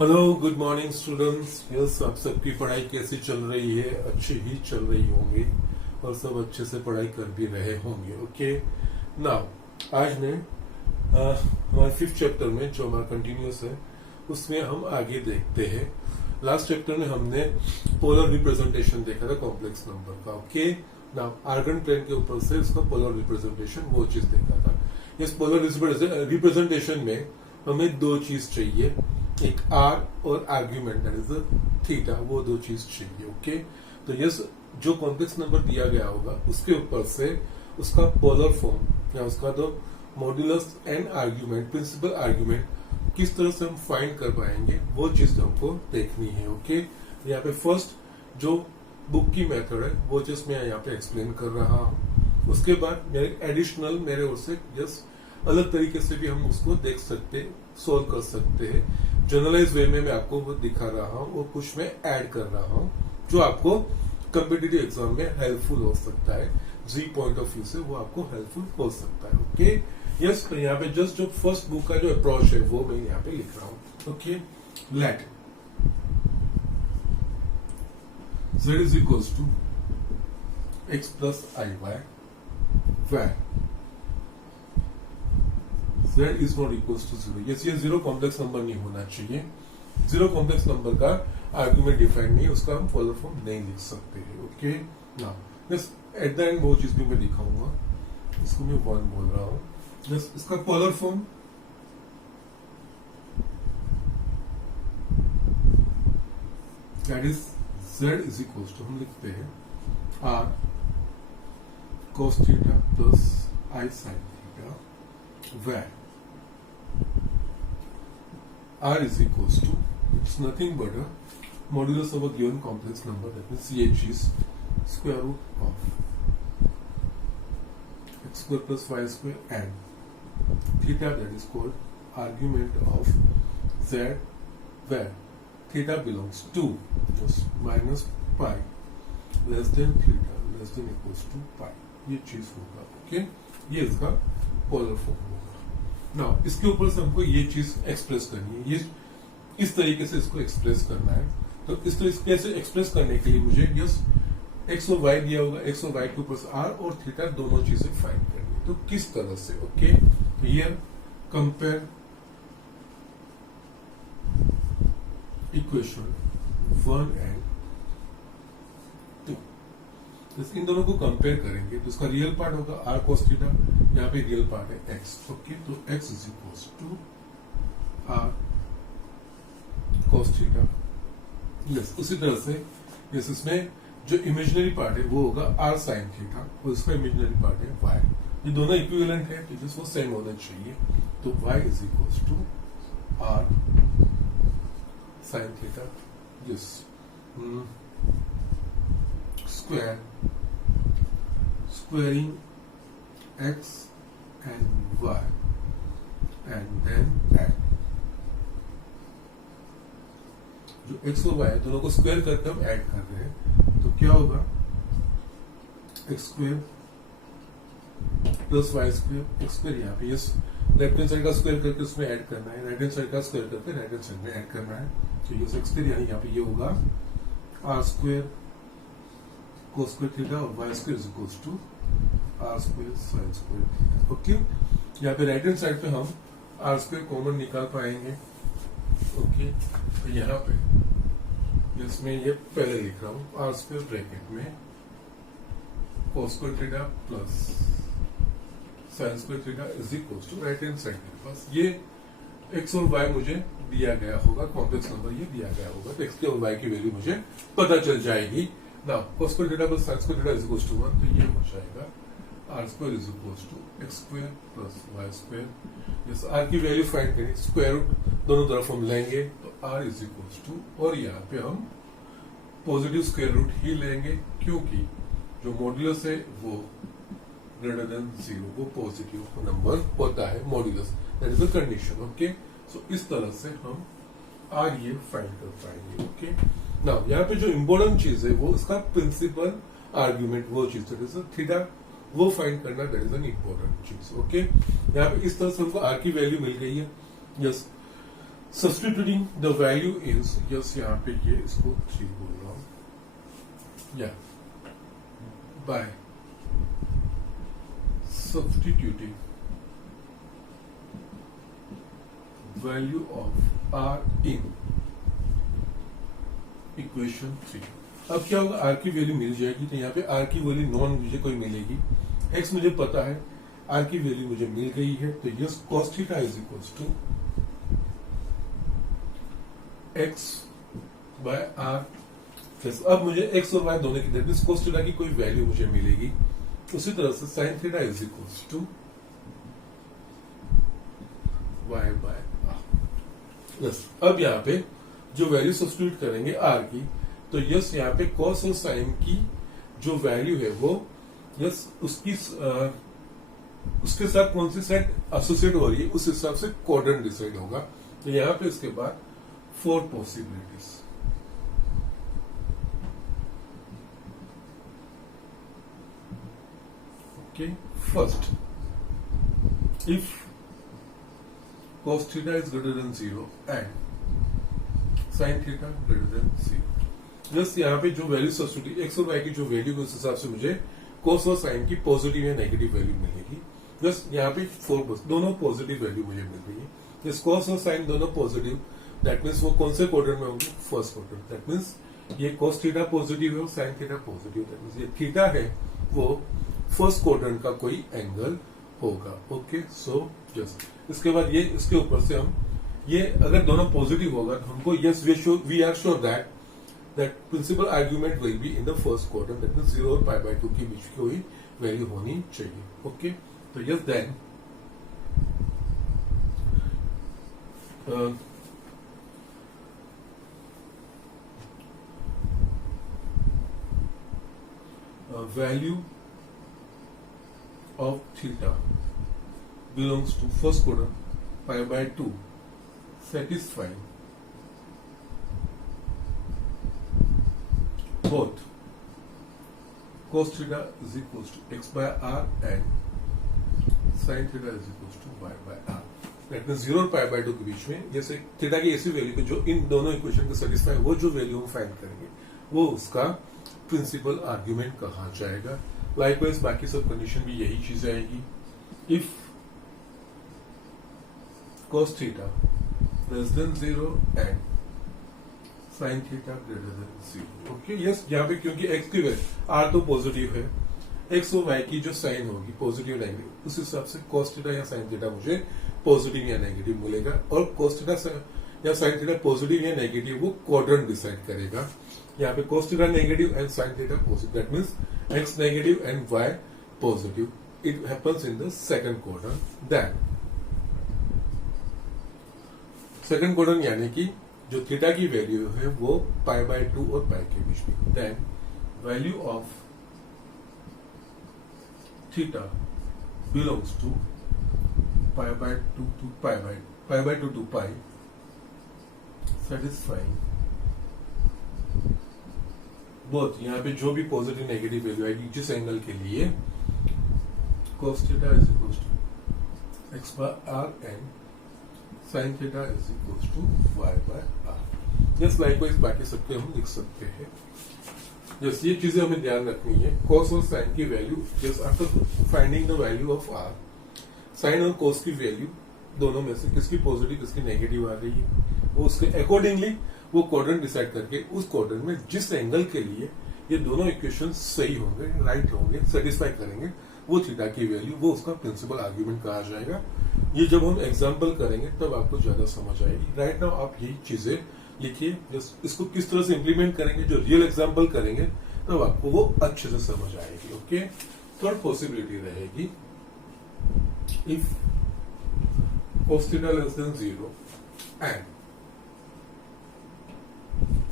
Hello good morning students. Yes, आप सबकी पढ़ाई कैसी चल रही है? अच्छी ही चल रही होंगी और सब अच्छे से पढ़ाई कर भी रहे होंगे। ओके, नाउ आज ने हमारे 5th चैप्टर में जो हमारा कंटिन्यूस है उसमें हम आगे देखते हैं। लास्ट चैप्टर में हमने पोलर रिप्रेजेंटेशन देखा था कॉम्प्लेक्स नंबर का। ओके, नाउ आर्गन प्लेन के ऊपर से इसका पोलर रिप्रेजेंटेशन वो चीज देखा था। इस पोलर रिप्रेजेंटेशन में हमें दो चीज चाहिए, एक आर और आर्ग्यूमेंट दैट इज थीटा, वो दो चीज चाहिए। ओके, तो यस, जो कॉम्प्लेक्स नंबर दिया गया होगा उसके ऊपर से उसका पोलर फॉर्म या उसका जो modulus and argument, principal argument किस तरह से हम फाइंड कर पाएंगे वो चीज हमको देखनी है। ओके, यहाँ पे फर्स्ट जो बुक की मेथड है वो जस्ट मैं यहाँ पे एक्सप्लेन कर रहा हूँ। उसके बाद मेरे एडिशनल मेरे ओर से जस्ट अलग तरीके से भी हम उसको देख सकते, सोल्व कर सकते हैं। जनरलाइज वे में मैं आपको वो दिखा रहा हूँ और कुछ मैं ऐड कर रहा हूँ जो आपको कम्पिटिटिव एग्जाम में हेल्पफुल हो सकता है। जी पॉइंट ऑफ व्यू से वो आपको हेल्पफुल हो सकता है। ओके, यस, तो यहाँ पे जस्ट जो फर्स्ट बुक का जो अप्रोच है वो मैं यहाँ पे लिख रहा हूँ। Okay, let z is equals to x plus i y where z is not equals to 0। Yes, ये जीरो कॉम्प्लेक्स नंबर नहीं होना चाहिए। जीरो कॉम्प्लेक्स नंबर का आर्ग्यूमेंट डिफाइंड नहीं, उसका हम पोलर फॉर्म नहीं लिख सकते हैं। Okay, now yes, at the end वो चीज भी मैं दिखाऊंगा। इसको मैं 1 बोल रहा हूँ। यस, इसका polar form that is z is equals to, हम लिखते हैं r cos theta plus i sin theta where r is equals to, it's nothing but a modulus of a given complex number, that means ch is square root of x square plus y square and theta, that is called argument of z where theta belongs to just minus pi less than theta less than equals to pi। ये चीज होगा। Okay, ये इसका polar form होगा। Now इसके ऊपर से हमको ये चीज एक्सप्रेस करनी है, ये इस तरीके से इसको एक्सप्रेस करना है। तो इस तरीके से एक्सप्रेस करने के लिए मुझे यस एक्स और वाई दिया होगा, एक्स और वाई के ऊपर से आर और थीटा दोनों चीजें फाइंड करनी है। तो किस तरह से? Okay, here compare equation 1 and 2। इन दोनों को कंपेयर करेंगे तो इसका रियल पार्ट होगा आर कोस थीटा, यहाँ पे रियल पार्ट है एक्स। ओके, तो x is equals to r cos theta. Yes, उसी तरह से यस, इसमें जो इमेजिनरी पार्ट है वो होगा आर साइन थीटा और इसका इमेजिनरी पार्ट है वाई। ये दोनों इक्विवेलेंट है तो जिसको सेम होना चाहिए। तो y is equals to r sine theta, yes, square squaring x and y and then add। जो x और y है दोनों को स्क्वायर करके हम ऐड कर रहे हैं तो क्या होगा, x square plus y square. x square यहाँ पे यस लेफ्ट हैंड साइड का स्क्वायर करके उसमें ऐड करना है, राइट हैंड साइड का स्क्वायर करके राइट हैंड साइड में ऐड करना है। तो यस x स्क्वायर यानी यहाँ पे ये होगा r square cos square theta और y square is equals to r square sin square theta. Okay, यहाँ पे राइट हैंड साइड पे हम r स्क्वायर कॉमन निकाल पाएंगे। ओके, तो यहाँ पे इसमें ये पहले लिख रहा हूँ r स्क्वायर ब्रैकेट में cos square theta plus sin square theta is equals to right hand side के पास ये x और y मुझे दिया गया होगा, कॉम्प्लेक्स नंबर ये दिया गया होगा, तो x के और y की वैल्यू मुझे पता चल जाएगी। Now cos square theta plus sin square theta is equals to 1, तो ये हो जाएगा r square is equals to x square plus y square. इस r की वैल्यू फाइंड करें, स्क्वायर रूट दोनों तरफ हम लेंगे तो r इज इक्वल्स टू, और यहाँ पे हम पॉजिटिव स्क्वायर रूट ही लेंगे क्योंकि जो मॉड्यूलस है वो ग्रेटर देन 0, वो पॉजिटिव नंबर होता है modulus, that is the condition. Okay, so इस तरह से हम r ये फाइंड कर पाएंगे। ओके, नाउ यहाँ पे जो इम्पोर्टेंट चीज है वो इसका प्रिंसिपल आर्ग्यूमेंट, वो चीज दैट इज थीटा, वो फाइंड करना दैट इज एन इम्पोर्टेंट चीज। ओके, यहाँ पे इस तरह से हमको आर की वैल्यू मिल गई है। Yes, substituting the value is, yes यहाँ पे ये इसको 3 बोल रहा हूं, या by substituting value of r in equation 3। अब क्या होगा, आर की वैल्यू मिल जाएगी, तो यहाँ पे आर की वैल्यू नॉन मुझे कोई मिलेगी, एक्स मुझे पता है, आर की वैल्यू मुझे मिल गई है, तो yes cos theta is equal to x by r plus, अब मुझे एक्स और वाई दोनों की दैट मींस cos थीटा की कोई वैल्यू मुझे मिलेगी, उसी तरह से sin theta is equal to y by r. Yes अब यहाँ पे जो वैल्यू सब्स्टिट्यूट करेंगे आर की, तो यस यहाँ पे cos और sin की जो वैल्यू है वो यस उसके साथ कौन सी साइड एसोसिएट हो रही है उस हिसाब से क्वाड्रेंट डिसाइड होगा। तो यहाँ पे इसके बाद 4 possibilities, okay. First, if cos theta is greater than 0 and sin theta greater than 0। Just यहाँ पे जो वैल्यू सब्स्टिट्यूट एक्स और वाई की जो वैल्यू है उस हिसाब से मुझे cos और sin की पॉजिटिव या नेगेटिव वैल्यू मिलेगी। जस्ट यहाँ पे 4 दोनों पॉजिटिव वैल्यू मुझे मिल रही है, जस्ट cos और sin दोनों पॉजिटिव, दैट मीन्स वो कौन से क्वाड्रेंट में होंगे, फर्स्ट क्वाड्रेंट। दैट मीन्स ये cos थीटा पॉजिटिव है और sin theta positive, that means ये थीटा है वो फर्स्ट क्वाड्रेंट का कोई एंगल होगा, ओके। सो जस्ट इसके बाद ये इसके ऊपर से हम ये अगर दोनों पॉजिटिव होगा तो हमको yes we are sure that principal argument will be in the first quadrant, that means 0 और π/2 के बीच की कोई वैल्यू होनी चाहिए, ओके। तो yes then value of theta belongs to first quadrant π/2 satisfying both cos theta is equals to x by r and sin theta is equals to y by r। That means 0 और π/2 के बीच में जैसे theta की ऐसी value को जो इन दोनों इक्वेशन को सेटिस्फाई, वो जो वैल्यू हम फाइंड करेंगे वो उसका प्रिंसिपल आर्ग्यूमेंट कहा जाएगा। लाइकवाइज बाकी सब कंडीशन भी यही चीज आएगी। If cos theta less than 0 and sin theta greater than 0, okay. Yes यहाँ पे क्योंकि x की वैल्यू r तो पॉजिटिव है, x और y की जो साइन होगी पॉजिटिव नेगेटिव, उस हिसाब से cos थीटा या sin थीटा मुझे पॉजिटिव या नेगेटिव मिलेगा, और cos थीटा या sin थीटा पॉजिटिव या नेगेटिव वो क्वाड्रेंट डिसाइड करेगा। यहाँ पे cos theta negative and sin theta positive, that means x negative and y positive, it happens in the second quadrant. Then second quadrant यानी कि जो theta की वैल्यू है वो π/2 और π के बीच में, then value of theta belongs to π/2 to π/2 to π, satisfying both. यहाँ पे जो भी पॉजिटिव नेगेटिव वैल्यू आएगी जिस एंगल के लिए cos theta is equal to x by r and sin theta is equal to y by r। Just likewise बाकी सबके हम लिख सकते हैं। जस्ट ये चीजें हमें ध्यान रखनी है, cos और sin की value just after finding the value of r, sin और cos की वैल्यू दोनों में से किसकी पॉजिटिव किसकी नेगेटिव आ रही है, वो उसके अकॉर्डिंगली वो क्वाड्रेंट डिसाइड करके उस क्वाड्रेंट में जिस एंगल के लिए ये दोनों इक्वेशन सही होंगे, राइट होंगे, सेटिस्फाई करेंगे वो थीटा की वैल्यू, वो उसका प्रिंसिपल आर्ग्यूमेंट कहा जाएगा। ये जब हम एग्जाम्पल करेंगे तब आपको ज्यादा समझ आएगी। राइट नाउ आप यही चीजें लिखिए, इसको किस तरह से इंप्लीमेंट करेंगे, जो रियल एग्जाम्पल करेंगे तब आपको वो अच्छे से समझ आएगी, ओके। थर्ड पॉसिबिलिटी रहेगी, if cos theta less than 0 and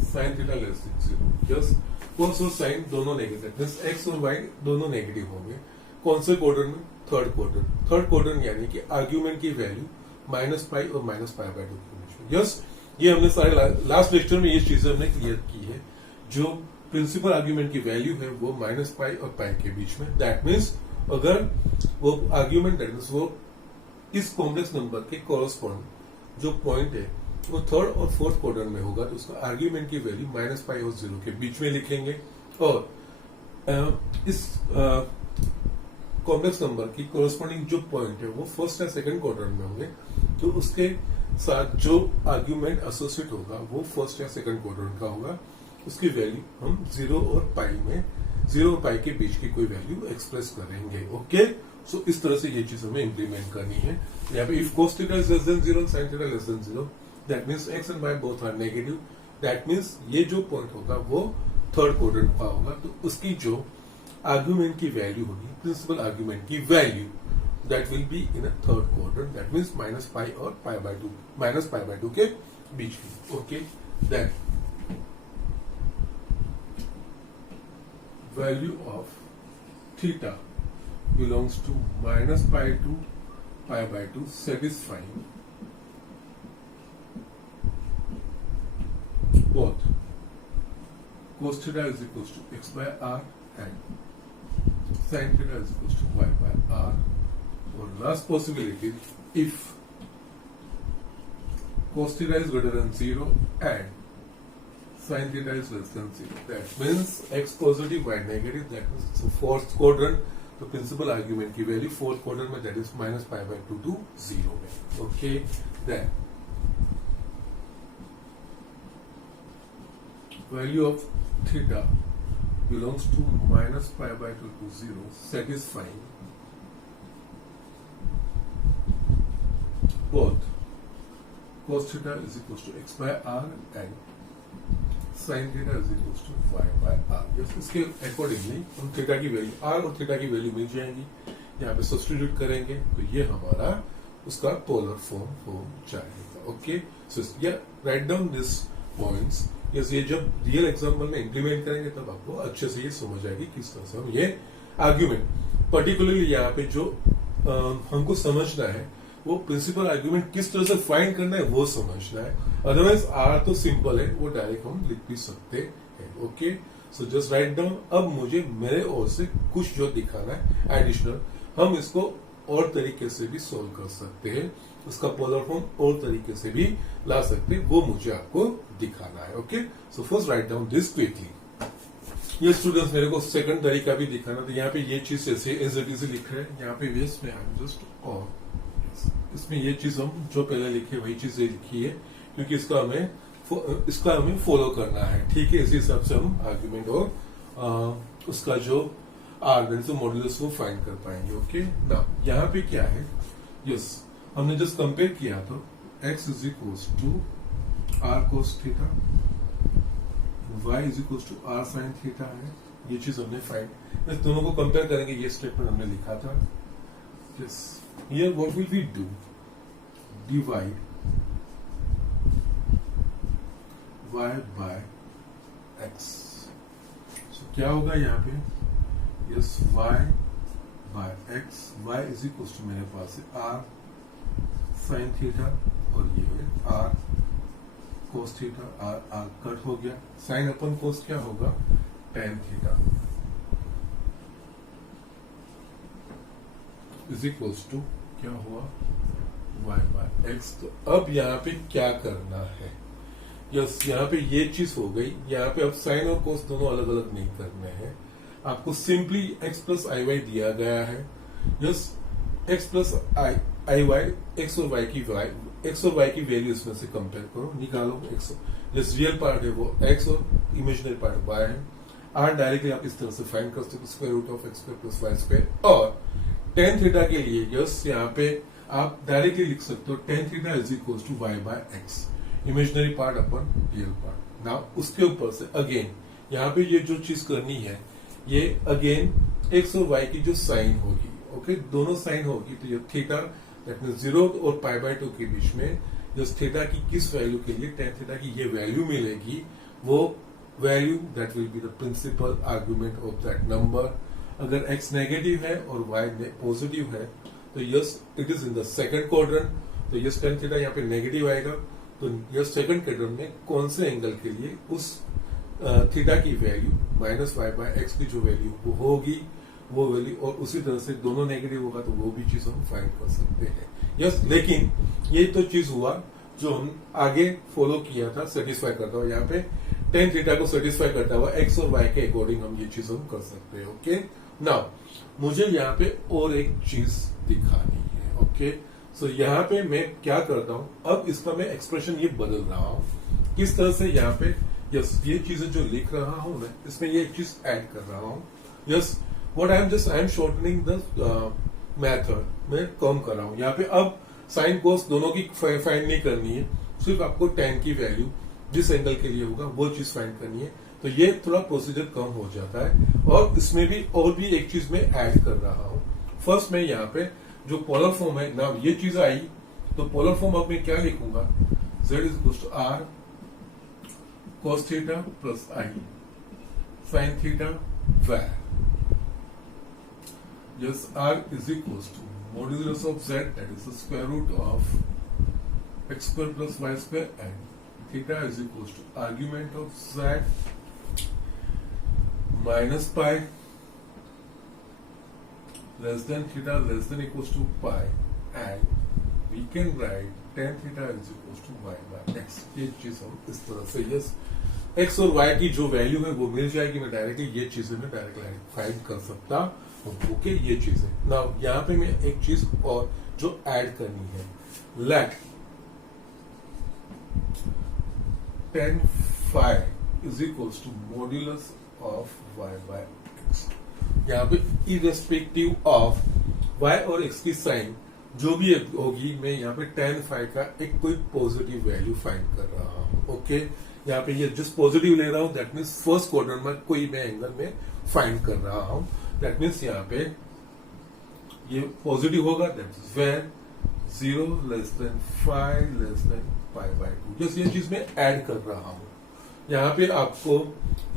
sin theta less than 0, just cos और sin दोनों नेगेटिव, मींस x और y दोनों नेगेटिव होंगे। कौन से क्वाड्रेंट में, थर्ड क्वाड्रेंट। थर्ड क्वाड्रेंट यानी कि आर्ग्यूमेंट की वैल्यू -π और -π/2 के बीच में। यस ये हमने सारे लास्ट लेक्चर में ये चीजें हमने क्लियर की है। जो प्रिंसिपल आर्ग्यूमेंट की वैल्यू है वो -π और π के बीच में, दैट मीन्स अगर वो आर्ग्यूमेंट दैट मीन्स वो इस कॉम्प्लेक्स नंबर के कॉरेस्पॉन्ड जो पॉइंट है वो थर्ड और फोर्थ क्वाड्रेंट में होगा तो उसका आर्ग्यूमेंट की वैल्यू -पाई और 0 के बीच में लिखेंगे और इस कॉम्प्लेक्स नंबर की कोरस्पॉन्डिंग जो पॉइंट है वो फर्स्ट या सेकंड क्वाड्रेंट में होंगे तो उसके साथ जो आर्ग्यूमेंट एसोसिएट होगा वो फर्स्ट या सेकंड क्वाड्रेंट का होगा। उसकी वैल्यू हम 0 और पाई के बीच की कोई वैल्यू एक्सप्रेस करेंगे। ओके, सो इस तरह से ये चीज हमें इंप्लीमेंट करनी है। यहाँ पे if cos theta is less than 0 and sin theta less than 0 that means x and y both are negative, that means ये जो पॉइंट होगा वो थर्ड क्वाड्रेंट का होगा तो उसकी जो आर्ग्यूमेंट की वैल्यू होगी, प्रिंसिपल आर्ग्यूमेंट की value that will be in a third quadrant, that means -pi और -पाई/2 के बीच की। Okay, then value of theta belongs to -pi to pi/2 satisfying both cos theta is equals to x/r and sin theta is equals to y/r, or last possibility if cos theta is greater than 0 and sin theta is less than 0. That means x positive, y negative. That means so fourth quadrant, the principal argument की value fourth quadrant में that is -पाई/2 to 0 में. Okay, then value of theta belongs to -पाई/2 to 0, satisfying both cos theta is equals to x/r and sin theta is equals to y/r. yes, इसके accordingly हम theta की value r और theta की value मिल जाएंगी, यहाँ पे substitute करेंगे तो ये हमारा उसका पोलर फॉर्म हो जाएगा। Okay, so write down this points. Yes, ये जब रियल एग्जांपल में इंप्लीमेंट करेंगे तब आपको अच्छे से ये समझ आएगी किस तरह से हम ये आर्ग्यूमेंट पर्टिकुलरली यहाँ पे जो हमको समझना है वो प्रिंसिपल आर्ग्यूमेंट किस तरह से फाइंड करना है वो समझना है। अदरवाइज आर तो सिंपल है, वो डायरेक्ट हम लिख भी सकते हैं। Okay, so just write down. अब मुझे मेरे ओर से कुछ जो दिखाना है एडिशनल, हम इसको और तरीके से भी सोल्व कर सकते हैं, उसका पोलर फॉर्म और तरीके से भी ला सकते हैं, वो मुझे आपको दिखाना है। Okay, so first write down this quickly. ये स्टूडेंट्स मेरे को सेकंड तरीका भी दिखाना, तो यहाँ पे ये चीज ऐसे एज इट इज लिख रहे हैं, यहाँ पे वेस्ट में आई एम जस्ट और इसमें ये चीज हम जो पहले लिखे वही चीज लिखी है, क्योंकि इसका हमें फॉलो करना है। ठीक है, इसी हिसाब से हम आर्ग्यूमेंट और उसका जो आर्ग्यूमेंट मॉडुलस वो फाइंड कर पाएंगे। ओके, ना यहाँ पे क्या है, यस हमने जस्ट कंपेयर किया तो x is equals to r cos theta, y is equals to r sin theta है, ये चीज हमने फाइंड, इस दोनों को कंपेयर करेंगे, ये स्टेटमेंट हमने लिखा था। Yes, here what will we do, divide y by x, so क्या होगा यहाँ पे, yes y by x, y is equals to मेरे पास है r sin थीटा और ये है r cos theta, r cut हो गया, sin अपन cos क्या होगा tan theta is equals to क्या हुआ y बाय x। तो अब यहाँ पे क्या करना है, यस यहाँ पे ये चीज हो गई, यहाँ पे अब साइन और कोस दोनों अलग अलग नहीं करने हैं, आपको simply x plus i Y दिया गया है। Yes, x plus i Y, x और वाई की वैल्यू इसमें से कंपेयर करो, निकालो x, जस रियल पार्ट है वो x और इमेजिनरी पार्ट y है। r डायरेक्टली आप इस तरह से फाइंड कर सकते हो, square root of x square plus y square. और टेन थीटा के लिए यस यहाँ पे आप डायरेक्टली लिख सकते हो tan theta is equal to y by x, imaginary part upon real part. Now उसके ऊपर से अगेन यहाँ पे ये जो चीज करनी है, ये अगेन एक्स और वाई की जो साइन होगी, ओके दोनों साइन होगी, तो ये थीटा दैट मीन 0 और पाई/2 के बीच में जस्ट थीटा की किस वैल्यू के लिए टेन थीटा की ये वैल्यू मिलेगी, वो value that will be the principal argument of that number. अगर x नेगेटिव है और y पॉजिटिव है तो yes it is in the second quadrant, तो यस टेन थीटा यहाँ पे नेगेटिव आएगा, तो यस सेकंड क्वाड्रेंट में कौन से एंगल के लिए उस थीटा की value minus y by x की जो वैल्यू वो होगी वो वैल्यू, और उसी तरह से दोनों नेगेटिव होगा तो वो भी चीज हम फाइंड कर सकते हैं। यस, लेकिन ये तो चीज हुआ जो हम आगे फॉलो किया था सेटिस्फाई करता हुआ, यहाँ पे टेन थीटा को सेटिस्फाई करता हुआ एक्स और वाई के अकॉर्डिंग हम ये चीज हम कर सकते हैं। ओके, नाउ मुझे यहाँ पे और एक चीज दिखानी है। ओके, सो यहाँ पे मैं क्या करता हूँ, अब इसका मैं एक्सप्रेशन ये बदल रहा हूँ किस तरह से। यहाँ पे यस ये चीजें जो लिख रहा हूँ मैं, इसमें ये एक चीज ऐड कर रहा हूँ। Yes what I am shortening the method, मैं कम कर रहा हूँ। यहाँ पे अब साइन कोस दोनों की फाइंड नहीं करनी है, सिर्फ आपको tan की वैल्यू जिस एंगल के लिए होगा वो चीज फाइंड करनी है। तो ये थोड़ा प्रोसीजर कम हो जाता है। और इसमें भी और भी एक चीज मैं ऐड कर रहा हूँ। फर्स्ट मैं यहाँ पे जो पोलर फॉर्म है ना, ये चीज आई तो पोलर फॉर्म अब मैं क्या लिखूंगा, z is equal to r cos theta plus i sin theta y। Yes, r is equals to modulus of z, that is the square root of x square plus y square, and theta is equals to argument of z minus pi less than theta less than equals to pi, and we can write tan theta is equals to y by x। ये चीज हम इस तरह से yes x और y की जो value है वो मिल जाएगी, मैं डायरेक्टली ये चीजें मैं डायरेक्टली फाइंड कर सकता हूँ। ओके, ये चीजें ना यहाँ पे मैं एक चीज और जो ऐड करनी है, late tan phi is equals to modulus of y by x। यहाँ पे irrespective of y और x की साइन जो भी होगी, मैं यहाँ पे tan phi का एक कोई पॉजिटिव वैल्यू फाइंड कर रहा हूँ। ओके, यहाँ पे ये जिस पॉजिटिव ले रहा हूँ दैट मीन्स फर्स्ट क्वाड्रेंट में कोई मैं एंगल में फाइंड कर रहा हूँ। दैट मीन्स यहाँ पे ये पॉजिटिव होगा, that is where 0 less than 5 less than pi by 2। Just ये चीज मैं ऐड कर रहा हूँ। यहाँ पे आपको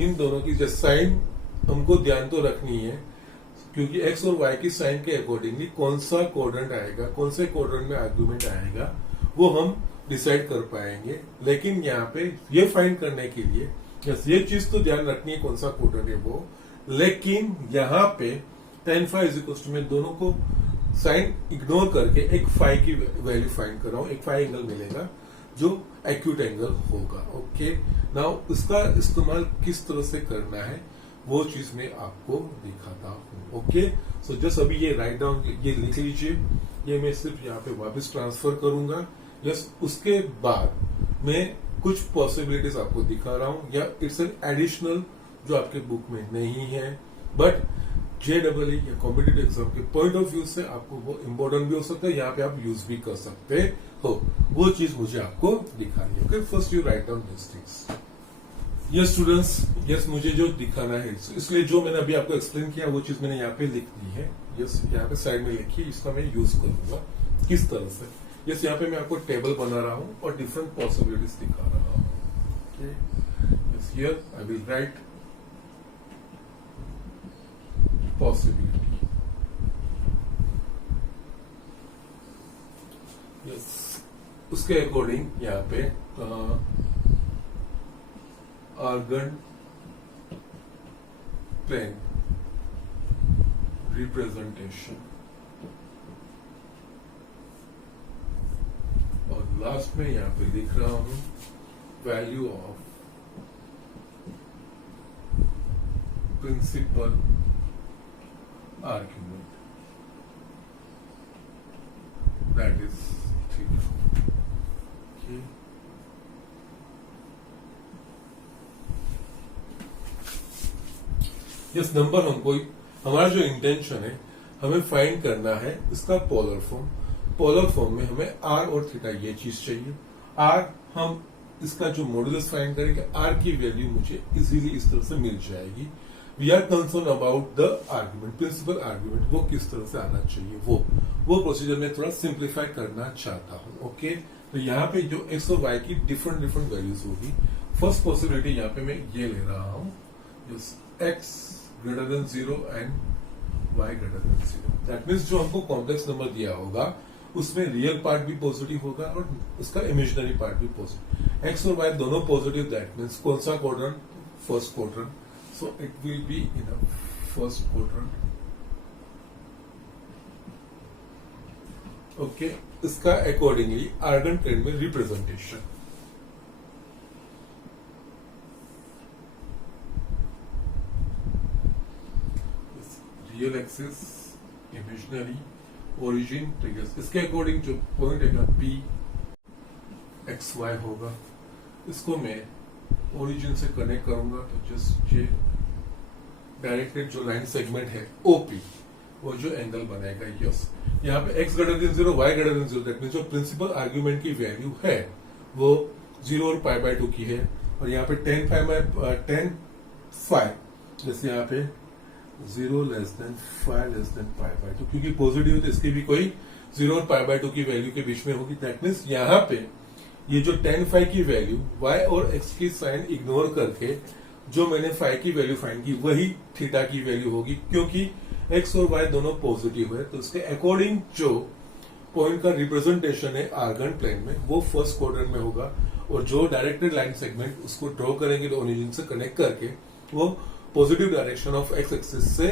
इन दोनों की जस्ट साइन हमको ध्यान तो रखनी है, क्योंकि x और y की साइन के अकॉर्डिंगली कौन सा क्वाड्रेंट आएगा, कौन से क्वाड्रेंट में आर्गुमेंट आएगा वो हम डिसाइड कर पाएंगे। लेकिन यहाँ पे ये फाइंड करने के लिए यस ये चीज तो ध्यान रखनी है कौन सा क्वाड्रेंट है वो। लेकिन यहाँ पे tan phi is equal to, मैं दोनों को साइन इग्नोर करके एक फाई की वैल्यू फाइंड कर रहा हूँ। एक फाई एंगल मिलेगा जो एक्यूट एंगल होगा। ओके, नाउ इसका इस्तेमाल किस तरह से करना है वो चीज मैं आपको दिखाता हूँ। ओके, सो जस्ट अभी ये राइट डाउन ये लिख लीजिए, ये मैं सिर्फ यहाँ पे वापस ट्रांसफर करूंगा। यस उसके बाद मैं कुछ पॉसिबिलिटीज आपको दिखा रहा हूँ, या इट्स एन एडिशनल जो आपके बुक में नहीं है, बट JEE या कॉम्पिटिटिव एग्जाम के पॉइंट ऑफ व्यू से आपको वो इम्पोर्टेंट भी हो सकता है, यहाँ पे आप यूज भी कर सकते हो। वो चीज मुझे आपको दिखानी है। Okay, first you write down this things. Yes students, yes मुझे जो दिखाना है, इसलिए जो मैंने अभी आपको एक्सप्लेन किया वो चीज मैंने यहाँ पे लिख दी है। यस यहाँ पे साइड में लिखी, इसका मैं यूज करूंगा किस तरह से। यस यहाँ पे मैं आपको टेबल बना रहा हूँ और डिफरेंट पॉसिबिलिटीज दिखा रहा हूँ। Yes here I will write possibility। yes, उसके अकॉर्डिंग यहाँ पे आर्गन प्लेन रिप्रेजेंटेशन, और लास्ट में यहाँ पे लिख रहा हूं value of principal argument, that is theta। okay, yes number हमको, हमारा जो इंटेंशन है हमें फाइंड करना है इसका पोलर फॉर्म। पोलर फॉर्म में हमें r और थीटा ये चीज चाहिए। r हम इसका जो मॉडुलस फाइंड करेंगे, r की वैल्यू मुझे इजीली इस तरह से मिल जाएगी। We are concern about the argument, principal argument वो किस तरह से आना चाहिए, वो प्रोसीजर में थोड़ा सिंप्लीफाई करना चाहता हूँ। ओके, तो यहाँ पे जो x और y की डिफरेंट डिफरेंट वैल्यूज होगी। फर्स्ट पॉसिबिलिटी यहाँ पे मैं ये ले रहा हूँ, x greater than 0 and y greater than 0। That means जो हमको कॉम्प्लेक्स नंबर दिया होगा उसमें रियल पार्ट भी पॉजिटिव होगा और उसका इमेजिनरी पार्ट भी पॉजिटिव। x और y दोनों पॉजिटिव, दैट मीन्स कौन सा quadrant, first quadrant. So it will be in a first quadrant। Okay, इसका अकॉर्डिंगली आर्गन प्लेन में representation. Real axis, imaginary, origin, triggers, इसके अकॉर्डिंग जो पॉइंट है पी एक्स वाई होगा, इसको मैं ओरिजिन से कनेक्ट करूंगा तो जस्ट ये डायरेक्टेड जो लाइन सेगमेंट है ओपी, वो जो एंगल बनेगा यस, यहाँ पे x greater than 0, y greater than 0, that means जो प्रिंसिपल आर्ग्यूमेंट की वैल्यू है वो 0 और पाई बाय 2 की है, और यहाँ पे tan फाई जैसे यहाँ पे 0 लेस देन पाई बाय 2, क्योंकि पॉजिटिव है तो इसकी भी कोई 0 और पाई बाय 2 की वैल्यू के बीच में होगी। दैट मीन्स यहाँ पे ये जो tan फाई की वैल्यू y और x की साइन इग्नोर करके जो मैंने फाई की वैल्यू फाइंड की वही थीटा की वैल्यू होगी, क्योंकि x और y दोनों पॉजिटिव है, तो इसके अकॉर्डिंग जो पॉइंट का रिप्रेजेंटेशन है आर्गन प्लेन में वो फर्स्ट क्वाड्रेंट में होगा, और जो डायरेक्टेड लाइन सेगमेंट उसको ड्रॉ करेंगे ओरिजिन से कनेक्ट करके वो positive direction of x axis से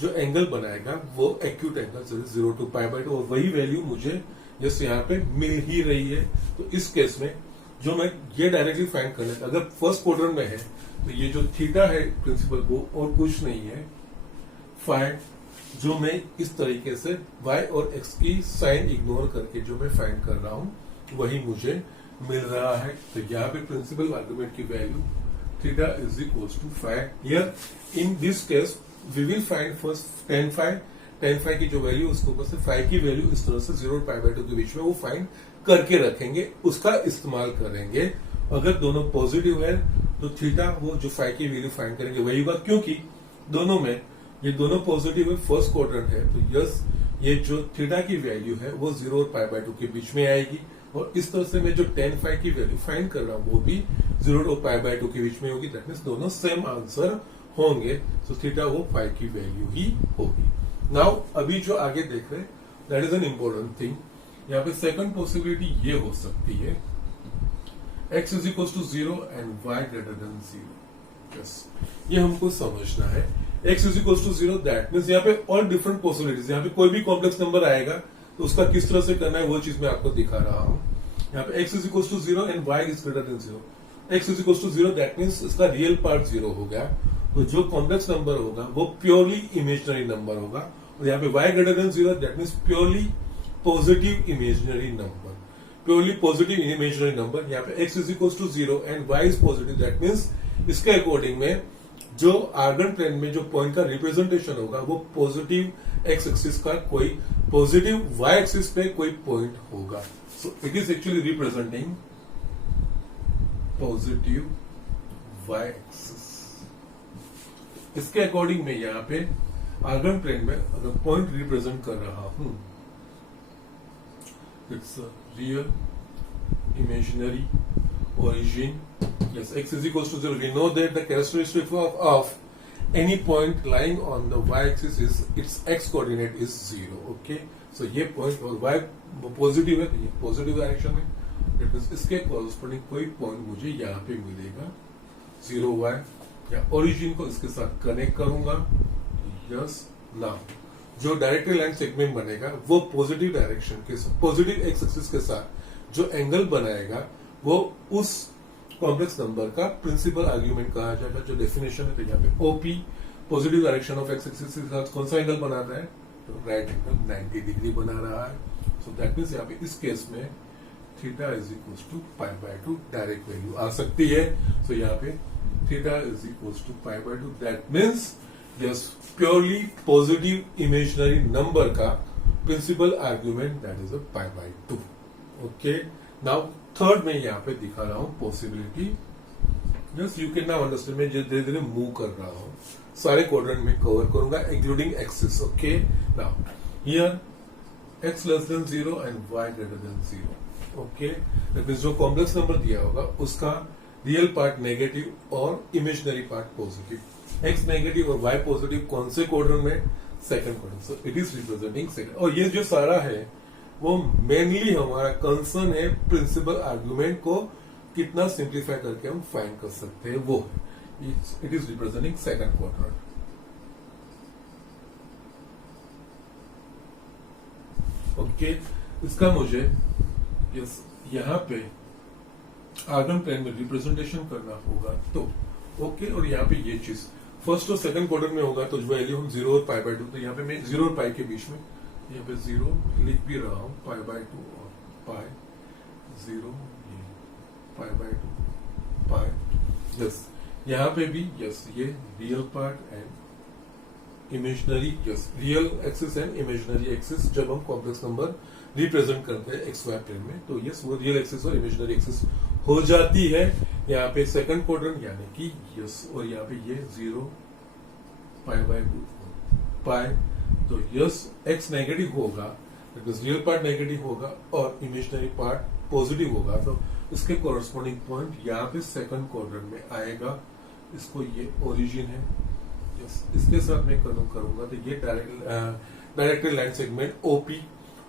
जो एंगल बनाएगा वो acute angle 0 to pi by 2, और वही वैल्यू मुझे जैसे यहाँ पे मिल ही रही है। तो इस केस में जो मैं ये डायरेक्टली फाइंड करना है, अगर फर्स्ट क्वाड्रेंट में है तो ये जो थीटा है प्रिंसिपल वो और कुछ नहीं है फाइंड, जो मैं इस तरीके से y और x की साइन इग्नोर करके जो मैं फाइंड कर रहा हूं वही मुझे मिल रहा है। तो यहाँ पे प्रिंसिपल आर्गुमेंट की value theta is equals to five. Here in this case we will find first tan five की जो वैल्यू उसके ऊपर से फाइव की वैल्यू इस तरह से 0 और पाई बाय 2 के बीच में वो फाइंड करके रखेंगे, उसका इस्तेमाल करेंगे। अगर दोनों पॉजिटिव है तो थीटा वो जो फाइव की वैल्यू फाइंड करेंगे वही होगा, क्योंकि दोनों में ये दोनों पॉजिटिव है, फर्स्ट क्वाड्रेंट है, तो यस ये जो थीटा की वैल्यू है वो 0 और पाई बाय 2 के बीच में आएगी, और इस तरह से मैं जो tan फाइव की वैल्यू फाइंड कर रहा हूं वो भी 0 और पाई बाय 2 के बीच में होगी। दैट मीन्स दोनों सेम आंसर होंगे, तो थीटा वो फाइव की वैल्यू ही होगी। नाउ अभी जो आगे देख रहे हैं that is an important thing. यहाँ पे सेकंड पॉसिबिलिटी ये हो सकती है x is equal to 0 and y greater than 0। Yes, ये हमको समझना है। x is equal to 0 that means यहाँ पे और डिफरेंट पॉसिबिलिटीज, यहाँ पे कोई भी कॉम्प्लेक्स नंबर आएगा तो उसका किस तरह से करना है वो चीज मैं आपको दिखा रहा हूँ। यहाँ पे x is equal to 0 and y is greater than 0। x is equal to 0 that means इसका रियल पार्ट 0 हो गया, तो जो कॉम्प्लेक्स नंबर होगा वो प्योरली इमेजिनरी नंबर होगा, और यहाँ पे y greater than 0 that means purely positive imaginary number, purely positive imaginary number. यहाँ पे x is equal to 0 and y is positive, that means इसके अकॉर्डिंग में जो आर्गन प्लेन में जो पॉइंट का रिप्रेजेंटेशन होगा वो पॉजिटिव x एक्सिस का कोई पॉजिटिव y एक्सिस पे कोई पॉइंट होगा। So it is actually representing positive y axis. इसके अकॉर्डिंग में यहाँ पे आर्गन प्लेन में अगर पॉइंट रिप्रेजेंट कर रहा हूं, it's real, imaginary, origin. Yes, x is equals to 0. We know that the characteristic of any point lying on the y-axis is its x coordinate is 0. Okay, so ये point और y positive है तो ये positive direction है, that means इसके corresponding कोई point मुझे यहाँ पे मिलेगा 0y, या ओरिजिन को इसके साथ कनेक्ट करूंगा। यस, नाउ जो डायरेक्ट लाइन सेगमेंट बनेगा वो पॉजिटिव डायरेक्शन के साथ, पॉजिटिव एक्स एक्सिस के साथ जो एंगल बनाएगा वो उस कॉम्प्लेक्स नंबर का प्रिंसिपल आर्ग्यूमेंट कहा जाएगा। जो डेफिनेशन है तो यहाँ पे OP positive direction of x axis के साथ कौन सा एंगल बनाता है, तो राइट एंगल 90 डिग्री बना रहा है। सो दैट मीन्स यहाँ पे इस केस में theta is equal to pi by 2 direct value आ सकती है। सो यहाँ पे theta is equal to pi by 2, that means yes purely positive imaginary number का principal argument that is a pi by 2। Okay, now third में यहाँ पे दिखा रहा हूं possibility. Just you can now understand, मैं धीरे धीरे मूव कर रहा हूं, सारे क्वाड्रेंट में कवर करूंगा including axis. Okay, now here x less than 0 and y greater than 0। Okay, that means जो कॉम्प्लेक्स नंबर दिया होगा उसका रियल पार्ट नेगेटिव और imaginary part positive. x negative और y पॉजिटिव कौन से क्वाड्रेंट में, second quadrant. So it is representing second, और ये जो सारा है वो मेनली हमारा कंसर्न है प्रिंसिपल आर्ग्यूमेंट को कितना सिंप्लीफाई करके हम फाइंड कर सकते हैं, वो है it is representing second quadrant. Okay, इसका मुझे यस यहाँ पे आर्गन प्लेन में रिप्रेजेंटेशन करना होगा तो ओके। और यहाँ पे ये चीज फर्स्ट और सेकंड क्वाड्रेंट में होगा तो जो वैल्यू हम 0 और पाई बाय 2, तो यहाँ पे मैं 0 और पाई के बीच में यहाँ पे 0 लिख भी रहा हूँ, पाई बाय 2 और पाई 0 पाई बाय 2 पाई। यस यहाँ पे भी यस ये real part and imaginary, yes real axis and imaginary axis जब हम कॉम्प्लेक्स नंबर रिप्रेजेंट करते हैं एक्स वाई प्लेन में, तो यस वो रियल एक्सिस और इमेजिनरी एक्सिस हो जाती है यहाँ पे सेकंड क्वाड्रेंट यानी कि यस। और यहाँ पे ये 0 पाई बाय 2 पाई, तो यस एक्स नेगेटिव होगा, रियल पार्ट नेगेटिव होगा और इमेजिनरी पार्ट पॉजिटिव होगा, तो इसके कोरस्पॉन्डिंग पॉइंट यहाँ पे सेकंड क्वाड्रेंट में आएगा। इसको ये ओरिजिन है, यस इसके साथ मैं करूंगा तो ये डायरेक्टली लाइन सेगमेंट ओपी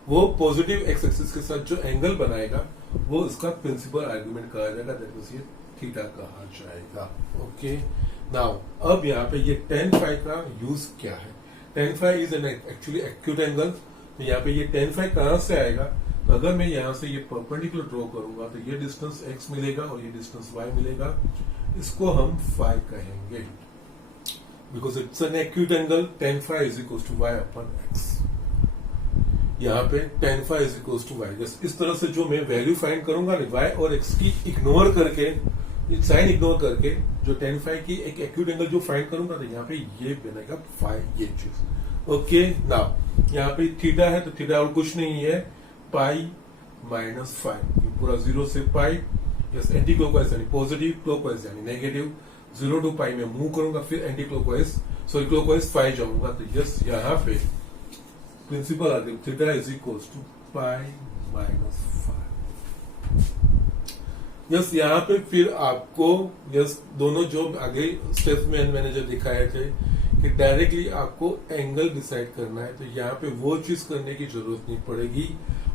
वो पॉजिटिव एक्स एक्सिस के साथ जो एंगल बनाएगा वो इसका प्रिंसिपल आर्गुमेंट कहा जाएगा, दैट मींस ये थीटा कहा जाएगा। ओके नाउ अब यहाँ पे ये tan फाई का यूज क्या है? tan phi is an actually acute angle, तो यहाँ पे ये tan फाई कहां से आएगा? तो अगर मैं यहाँ से ये परपेंडिकुलर ड्रॉ करूंगा तो ये डिस्टेंस x मिलेगा और ये डिस्टेंस y मिलेगा, इसको हम फाई कहेंगे because it's an acute angle. tan phi is equal to y upon x। यहाँ पे tan phi is equal to y, इस तरह से जो मैं वैल्यू फाइंड करूंगा y और x की इग्नोर करके, साइन इग्नोर करके जो tan फाई की एक एक्यूट एंगल जो फाइंड करूंगा तो यहाँ पे ये बनेगा फाई, ये चीज। ओके नाउ यहाँ पे थीटा है तो थीटा और कुछ नहीं है पाई माइनस फाई, पूरा 0 से पाई, यस एंटी क्लॉकवाइज यानी पॉजिटिव, क्लॉकवाइज यानी नेगेटिव, 0 टू पाई में मूव करूंगा फिर anticlockwise sorry clockwise phi जाऊंगा, तो यस यहाँ पे principal argument theta is equal to pi minus phi. Yes यहाँ पे फिर आपको यस दोनों जो आगे स्टेप्स में मैंने जो दिखाए थे कि डायरेक्टली आपको एंगल डिसाइड करना है, तो यहाँ पे वो चीज करने की जरूरत नहीं पड़ेगी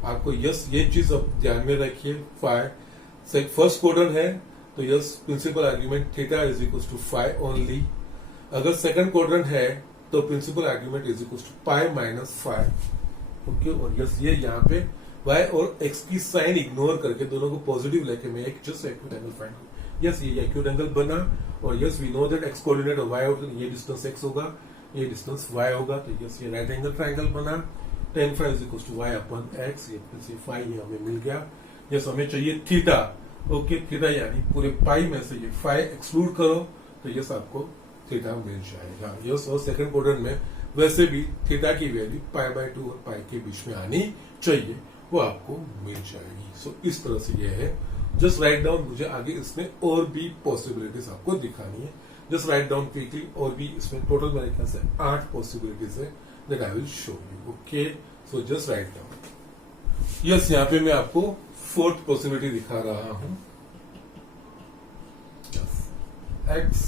आपको। यस ये चीज अब ध्यान में रखिए, फाई फर्स्ट क्वाड्रेंट है तो yes principal argument theta is equal to phi only. अगर सेकंड क्वाड्रेंट है तो principal argument is equal to pi minus phi. Okay और यस ये यहाँ पे y और x की साइन इग्नोर करके दोनों को पॉजिटिव लेके मैं एक जस्ट एक्यूट एंगल फाइंड करूं। यस ये एक्यूट एंगल बना और yes we know that x coordinate और y और ये डिस्टेंस x होगा, ये डिस्टेंस y होगा, तो यस ये राइट एंगल ट्रायंगल बना। tan phi is equal to y upon x, ये फाई हमें मिल गया। यस हमें चाहिए थीटा। ओके थीटा यानी पूरे पाई में से ये फाई एक्सक्लूड करो तो यस आपको थीटा मिल जाएगा। यस और सेकंड क्वाड्रेंट में वैसे भी थीटा की वैल्यू पाई बाय 2 और पाई के बीच में आनी चाहिए, वो आपको मिल जाएगी। सो इस तरह से ये है, जस्ट राइट डाउन। मुझे आगे इसमें और भी पॉसिबिलिटीज आपको दिखानी है, जस्ट राइट डाउन क्विकली। और भी इसमें टोटल मेरे ख्याल से 8 पॉसिबिलिटीज है that I will show you. Okay so just write down. Yes यहाँ पे मैं आपको फोर्थ पॉसिबिलिटी दिखा रहा हूं, x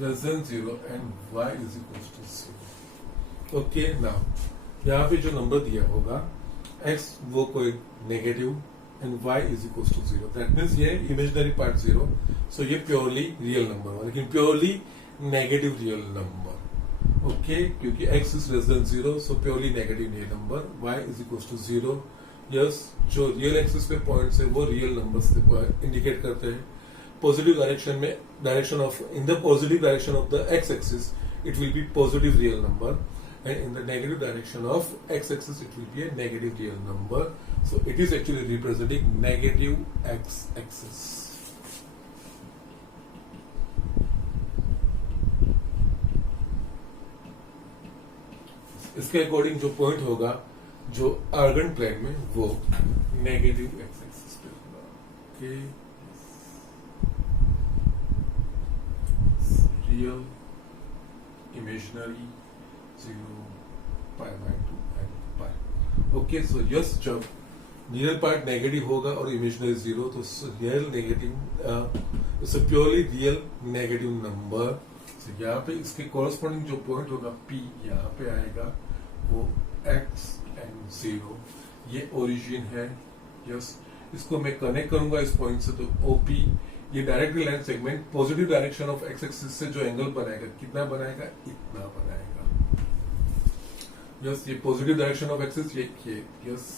less than 0 and y is equals to 0। Okay now यहाँ पे जो नंबर दिया होगा x वो कोई negative and y is equal to 0, that means ये इमेजिनरी पार्ट 0, सो ये प्योरली रियल नंबर होगा, लेकिन purely negative real number. Okay क्योंकि x is less than 0 so purely negative real number, y is equal to 0। Yes जो real axis पे points है वो real numbers indicate करते हैं। पॉजिटिव डायरेक्शन में direction of in the positive direction of the x axis it will be positive real number and in the negative direction of x-axis it will be a negative real number, so it is actually representing negative x-axis। इसके according जो point होगा जो Argand plane में वो negative x-axis पे होगा। Okay real imaginary 0 pi by 2 and pi. Okay so yes जब real part negative होगा और इमेजिनरी 0 तो real negative it's a purely real negative number. तो यहाँ पे इसके कॉरस्पॉन्डिंग जो पॉइंट होगा P यहाँ पे आएगा, वो x एंड 0 ये ओरिजिन है। यस इसको मैं कनेक्ट करूंगा इस पॉइंट से, तो OP ये direct line segment positive direction of x axis से जो एंगल बनाएगा कितना बनाएगा, इतना बनाएगा। यस ये पॉजिटिव डायरेक्शन ऑफ एक्सिस ये yes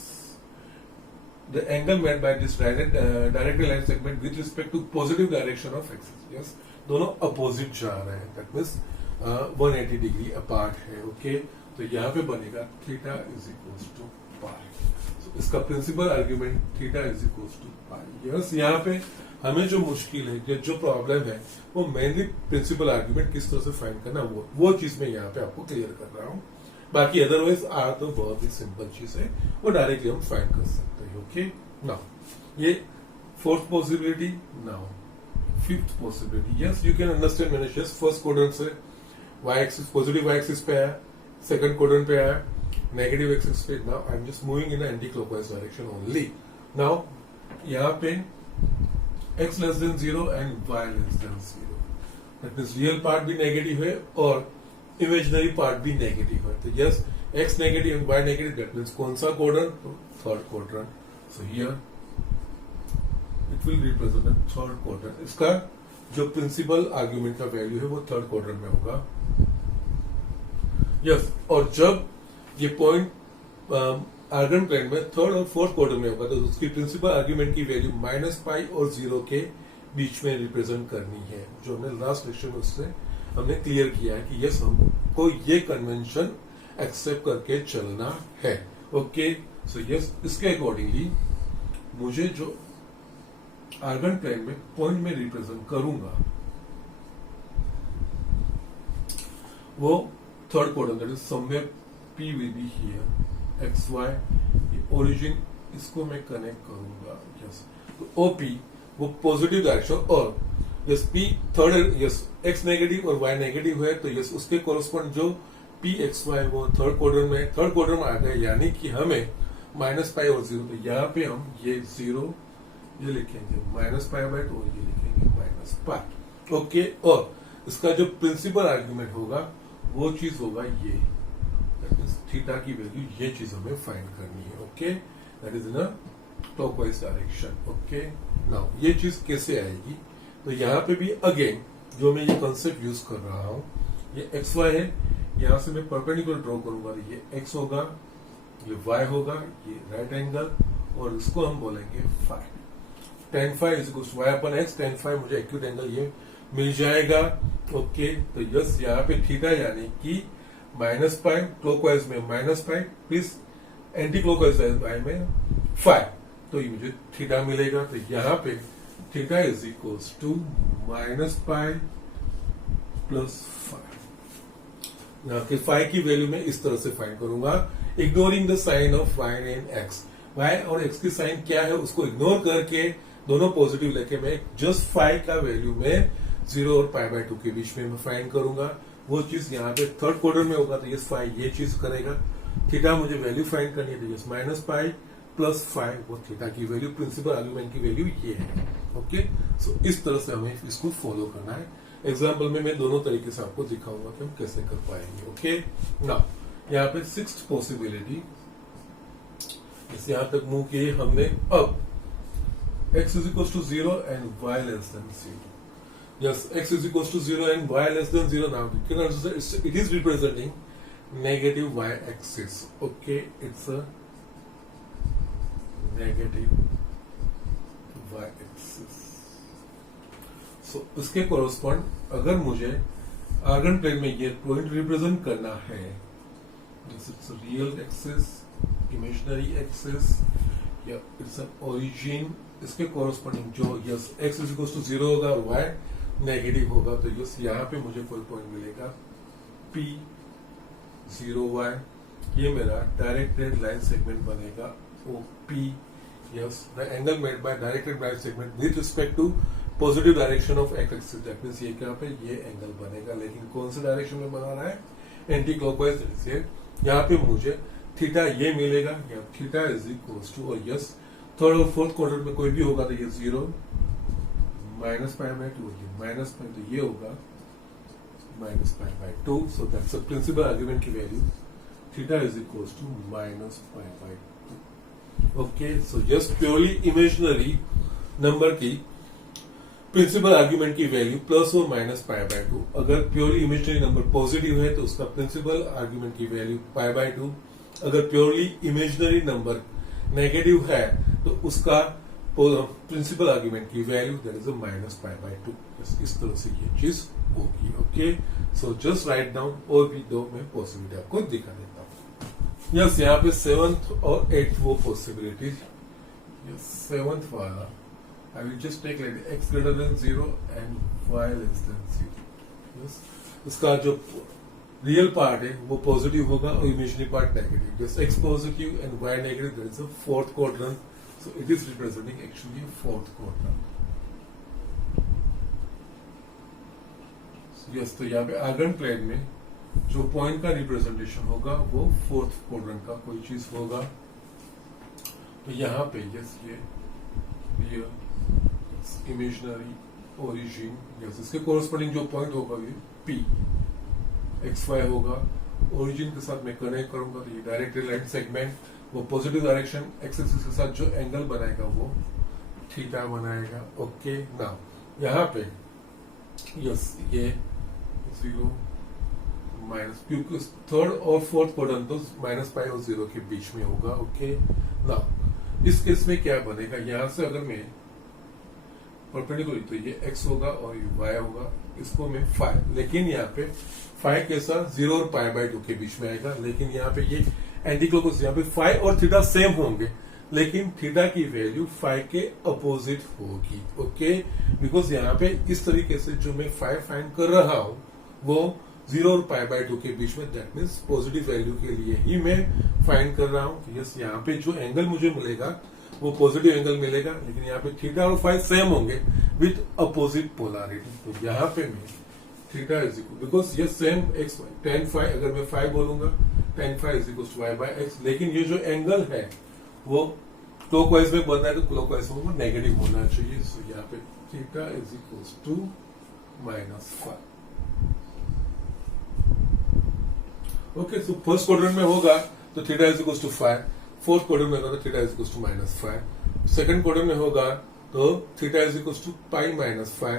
the angle made by this directly line segment with respect to positive direction of axis yes दोनों अपोजिट जा रहे हैं दैट मीन्स 180 डिग्री अपार्ट है ओके तो यहाँ पे बनेगा theta is equals to pi इसका principal argument theta is equals to pi yes यहाँ पे हमें जो मुश्किल है जो प्रॉब्लम है वो मेनली प्रिंसिपल आर्ग्यूमेंट किस तरह से फाइंड करना वो चीज मैं यहाँ पे आपको क्लियर कर रहा हूँ बाकी अदरवाइज तो बहुत ही सिंपल चीज है वो डायरेक्टली हम फाइंड कर सकते हैं ओके नाउ ये fourth possibility now fifth possibility yes you can understand मैंने जस्ट फर्स्ट क्वाड्रेंट से y axis positive y axis पे आया सेकंड क्वाड्रेंट पे आया नेगेटिव एक्सिस पे now I am just moving in anti clockwise direction only now यहाँ पे x less than 0 and y less than 0 that means real part भी negative है और इमेजिनरी पार्ट भी नेगेटिव है तो yes x negative and y negative that means कौन सा quadrant third quadrant so here it will represent third quadrant इसका जो प्रिंसिपल आर्ग्यूमेंट का वैल्यू है वो थर्ड क्वाड्रेंट में होगा यस और जब ये पॉइंट आर्गन प्लेन में थर्ड और फोर्थ क्वाड्रेंट में होगा तो उसकी प्रिंसिपल आर्ग्यूमेंट की वैल्यू -पाई और 0 के बीच में रिप्रेजेंट करनी है जो हमने लास्ट लेक्चर में उससे हमने क्लियर किया है कि यस हमको ये कन्वेंशन एक्सेप्ट करके चलना है ओके सो यस इसके अकॉर्डिंगली मुझे जो आर्गन प्लेन में पॉइंट में रिप्रेजेंट करूंगा वो third quadrant that is somewhere P will be here x y origin इसको मैं कनेक्ट करूंगा यस तो ओपी वो पॉजिटिव डायरेक्शन और yes P third yes x negative और वाई नेगेटिव है तो यस उसके कोरस्पॉन्ड जो पी एक्स वाई वो थर्ड क्वाड्रेंट में आ गए यानी कि हमें -पाई और 0 तो यहाँ पे हम ये 0 ये लिखेंगे -पाई/2 ये लिखेंगे -पाई ओके और इसका जो प्रिंसिपल आर्ग्यूमेंट होगा वो चीज होगा ये दैट मींस थीटा की वैल्यू ये चीज हमें फाइंड करनी है okay that is in a clockwise direction okay now ये चीज कैसे आएगी तो यहाँ पे भी अगेन जो मैं ये कॉन्सेप्ट यूज कर रहा हूँ ये एक्स वाई है यहाँ से मैं परपेंडिकुलर ड्रॉ करूंगा तो ये एक्स होगा ये वाई होगा ये राइट एंगल और इसको हम बोलेंगे phi tan phi is equal to y upon x tan phi मुझे एक्यूट एंगल ये मिल जाएगा ओके तो यस यहाँ पे थीटा यानी कि -पाई क्लॉकवाइज में -पाई प्लस एंटी क्लॉकवाइज में फाई तो ये मुझे थीटा मिलेगा तो यहाँ पे थीटा इज इक्वल टू -पाई प्लस फाई यहाँ के फाई की वैल्यू में इस तरह से फाइंड करूंगा ignoring the sign of y and x y और x की साइन क्या है उसको इग्नोर करके दोनों पॉजिटिव लेके मैं जस्ट फाई का वैल्यू में 0 और पाई/2 के बीच में मैं फाइंड करूंगा वो चीज यहाँ पे थर्ड क्वाड्रेंट में होगा तो यस फाई ये चीज करेगा थीटा मुझे वैल्यू फाइंड करनी है तो यस -पाई प्लस फाई वो थीटा की वैल्यू प्रिंसिपल आर्ग्यूमेंट की वैल्यू ये है ओके सो इस तरह से हमें इसको फॉलो करना है एग्जाम्पल में मैं दोनों तरीके से आपको दिखाऊंगा कि हम कैसे कर पाएंगे ओके नाउ यहाँ पे सिक्स्थ पॉसिबिलिटी इस यहां तक मूव किए हमने अब x is equals to 0 and y less than 0. Yes, x is equals to 0 and y less than 0 now. You can understand it is representing negative y axis. Okay, it's a negative y axis. So, उसके correspond अगर मुझे argon plane में ये point represent करना है this is a real axis, imaginary axis या it's an origin इसके corresponding जो yes x is equal to 0 होगा और y नेगेटिव होगा तो यस यहाँ पे मुझे कोई पॉइंट मिलेगा P 0y ये मेरा डायरेक्टेड लाइन सेगमेंट बनेगा OP yes the angle made by directed line segment with respect to positive direction of x axis that means ये क्या पे ये एंगल बनेगा लेकिन कौन से डायरेक्शन में बना रहा है एंटी क्लॉकवाइज से यहाँ पे मुझे थीटा ये मिलेगा या थीटा इज इक्वल टू और यस थर्ड और फोर्थ क्वाड्रेंट में कोई भी होगा तो ये 0 -पाई/2 -पाई तो ये होगा -pi so that's the principal argument की value theta is equal to -pi okay so just purely imaginary number की प्रिंसिपल आर्ग्यूमेंट की वैल्यू प्लस और माइनस पाई बाय 2। अगर प्योरली इमेजिनरी नंबर पॉजिटिव है तो उसका प्रिंसिपल आर्ग्यूमेंट की value pi by 2। अगर प्योरली इमेजिनरी नंबर नेगेटिव है तो उसका प्रिंसिपल आर्ग्यूमेंट की value that is minus pi by 2। इस तरह से ये चीज होगी। Okay, so just write down. और भी दो मैं पॉसिबिलिटी आपको दिखा देता हूँ। यस, यहाँ पे 7th और 8th वो पॉसिबिलिटी। यस, 7th वाला I will just take like x greater than 0 and y less than 0। yes? उसका जो रियल पार्ट है वो पॉजिटिव होगा और imaginary part negative. Just x positive and y negative, that is a fourth quadrant, so it is representing actually fourth quadrant. Yes, तो यहाँ पे Argand plane में जो पॉइंट का रिप्रेजेंटेशन होगा वो फोर्थ क्वाड्रेंट का कोई चीज होगा। तो यहाँ पे यस, ये रियल इमेजिनरी ओरिजिन, यस, इसके कोरस्पोंडिंग जो पॉइंट होगा ये P एक्स वाई होगा। ओरिजिन के साथ मैं कनेक्ट करूंगा तो ये डायरेक्ट लाइन सेगमेंट वो पॉजिटिव डायरेक्शन एक्स एक्सिस के साथ जो एंगल बनाएगा वो थीटा बनाएगा। ओके, नाउ यहाँ पे यस, ये 0 माइनस, क्योंकि थर्ड और फोर्थ क्वाड्रेंट तो माइनस पाई और 0 के बीच में होगा। ओके, नाउ इस केस में क्या बनेगा, यहां से अगर मैं परपेंडिकुलर तो ये x होगा और ये y होगा, इसको मैं फाइ, लेकिन यहाँ पे फाइ कैसा 0 और पाई बाय 2 के बीच में आएगा। लेकिन यहाँ पे ये एंटी क्लॉकवाइज, यहाँ पे फाइ और थीटा सेम होंगे लेकिन थीटा की वैल्यू फाइ के अपोजिट होगी। ओके, बिकॉज यहाँ पे इस तरीके से जो मैं फाइ फाइंड कर रहा हूं वो 0 और पाई बाय 2 के बीच में, दैट मीन्स पॉजिटिव वैल्यू के लिए ही मैं फाइंड कर रहा हूं। यस, यहाँ पे जो एंगल मुझे मिलेगा वो पॉजिटिव एंगल मिलेगा, लेकिन यहाँ पे थीटा और फाइ सेम होंगे विथ अपोजिट पोलैरिटी। तो यहाँ पे मैं थीटा इज इक्वल, बिकॉज ये सेम एक्स टेन फाइ, अगर मैं फाइ बोलूंगा tan phi is equal to y by x, लेकिन ये जो एंगल है वो क्लॉकवाइज में बनना है तो क्लॉकवाइज में वो नेगेटिव होना चाहिए। सो यहाँ पे theta is equal to minus phi. Okay, so first quadrant में होगा तो theta is equal to phi, fourth quadrant में होगा तो theta is equal to minus phi, second quadrant में होगा तो theta is equal to pi minus phi,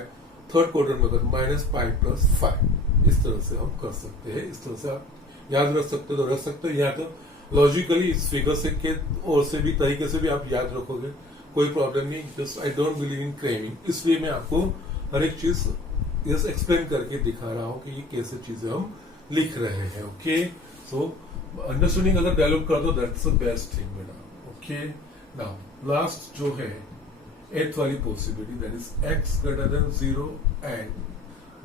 third quadrant में होगा तो माइनस पाई प्लस फाइ। इस तरह से हम कर सकते हैं, इस तरह से आप याद रख सकते हो तो रख सकते हो, या तो लॉजिकली इस फिगर से के और से भी तरीके से भी आप याद रखोगे, कोई प्रॉब्लम नहीं। Just I don't believe in cramming, इसलिए मैं आपको हर एक चीज यस एक्सप्लेन करके दिखा रहा हूं कि ये कैसे चीजें हम लिख रहे हैं। ओके, सो अंडरस्टैंडिंग अगर डेवलप कर दो दैट्स द बेस्ट थिंग बेटा। ओके, नाउ लास्ट जो है 8th वाली possibility, that is x greater than 0 and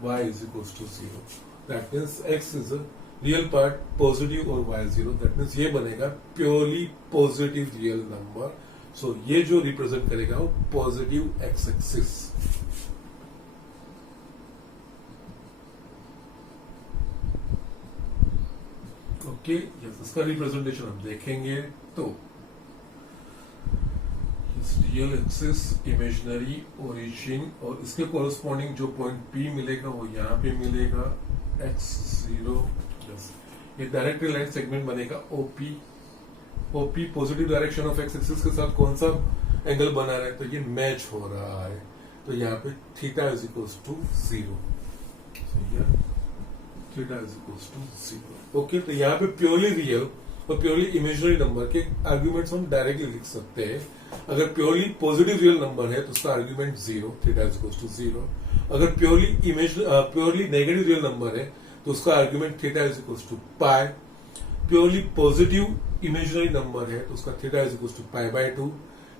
y is equal to 0। That means x is a real part positive और y 0, that means ये बनेगा purely positive real number. So ये जो represent करेगा वो positive x axis. Okay, yes, इसका representation हम देखेंगे तो रियल एक्सिस, इमेजिनरी ओरिजिन और इसके कोरस्पॉन्डिंग जो पॉइंट P मिलेगा वो यहाँ पे मिलेगा x0। यस, ये डायरेक्ट लाइन सेगमेंट बनेगा OP। OP positive direction of x axis के साथ कौन सा एंगल बना रहा है तो ये मैच हो रहा है, तो यहाँ पे theta is equal to 0। Theta is equal to 0। Okay, तो यहाँ पे प्योरली रियल और प्योरली इमेजिनरी नंबर के आर्ग्यूमेंट्स हम डायरेक्टली लिख सकते हैं। अगर प्योरली पॉजिटिव रियल नंबर है तो उसका argument 0, theta is equal to 0। अगर प्योरली नेगेटिव रियल नंबर है तो उसका argument theta is equal to pi. Purely positive imaginary number है तो उसका theta is equal to pi by 2।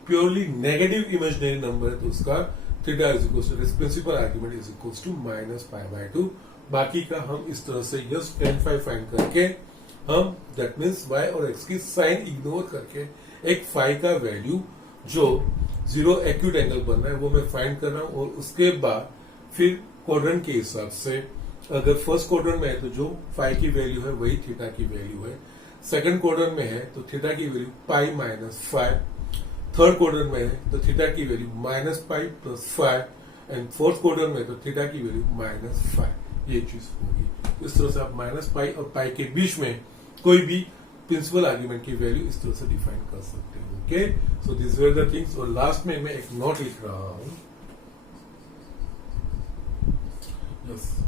Purely negative imaginary number है तो उसका theta is equal to principal argument is equal to minus pi by 2। बाकी का हम इस तरह से यस टेन फाइ फाइंड करके हम दैट मीन्स y और x की साइन इग्नोर करके एक फाइ का वैल्यू जो 0 एक्यूट एंगल बन रहा है वो मैं फाइंड कर रहा हूं। और उसके बाद फिर क्वाड्रेंट के हिसाब से अगर फर्स्ट क्वाड्रेंट में है तो जो फाइ की वैल्यू है वही थीटा की वैल्यू है, सेकंड क्वाड्रेंट में है तो थीटा की value pi minus phi, third quadrant में है तो थीटा की value minus pi plus phi, and fourth quadrant में तो थीटा की वैल्यू माइनस फाइ। ये चीज होगी। इस तरह से आप माइनस पाई और पाई के बीच में कोई भी प्रिंसिपल आर्ग्यूमेंट की वैल्यू इस तरह से डिफाइन कर सकते हो। Okay, so this were the things. और लास्ट में मैं एक नोट लिख रहा हूं Yes.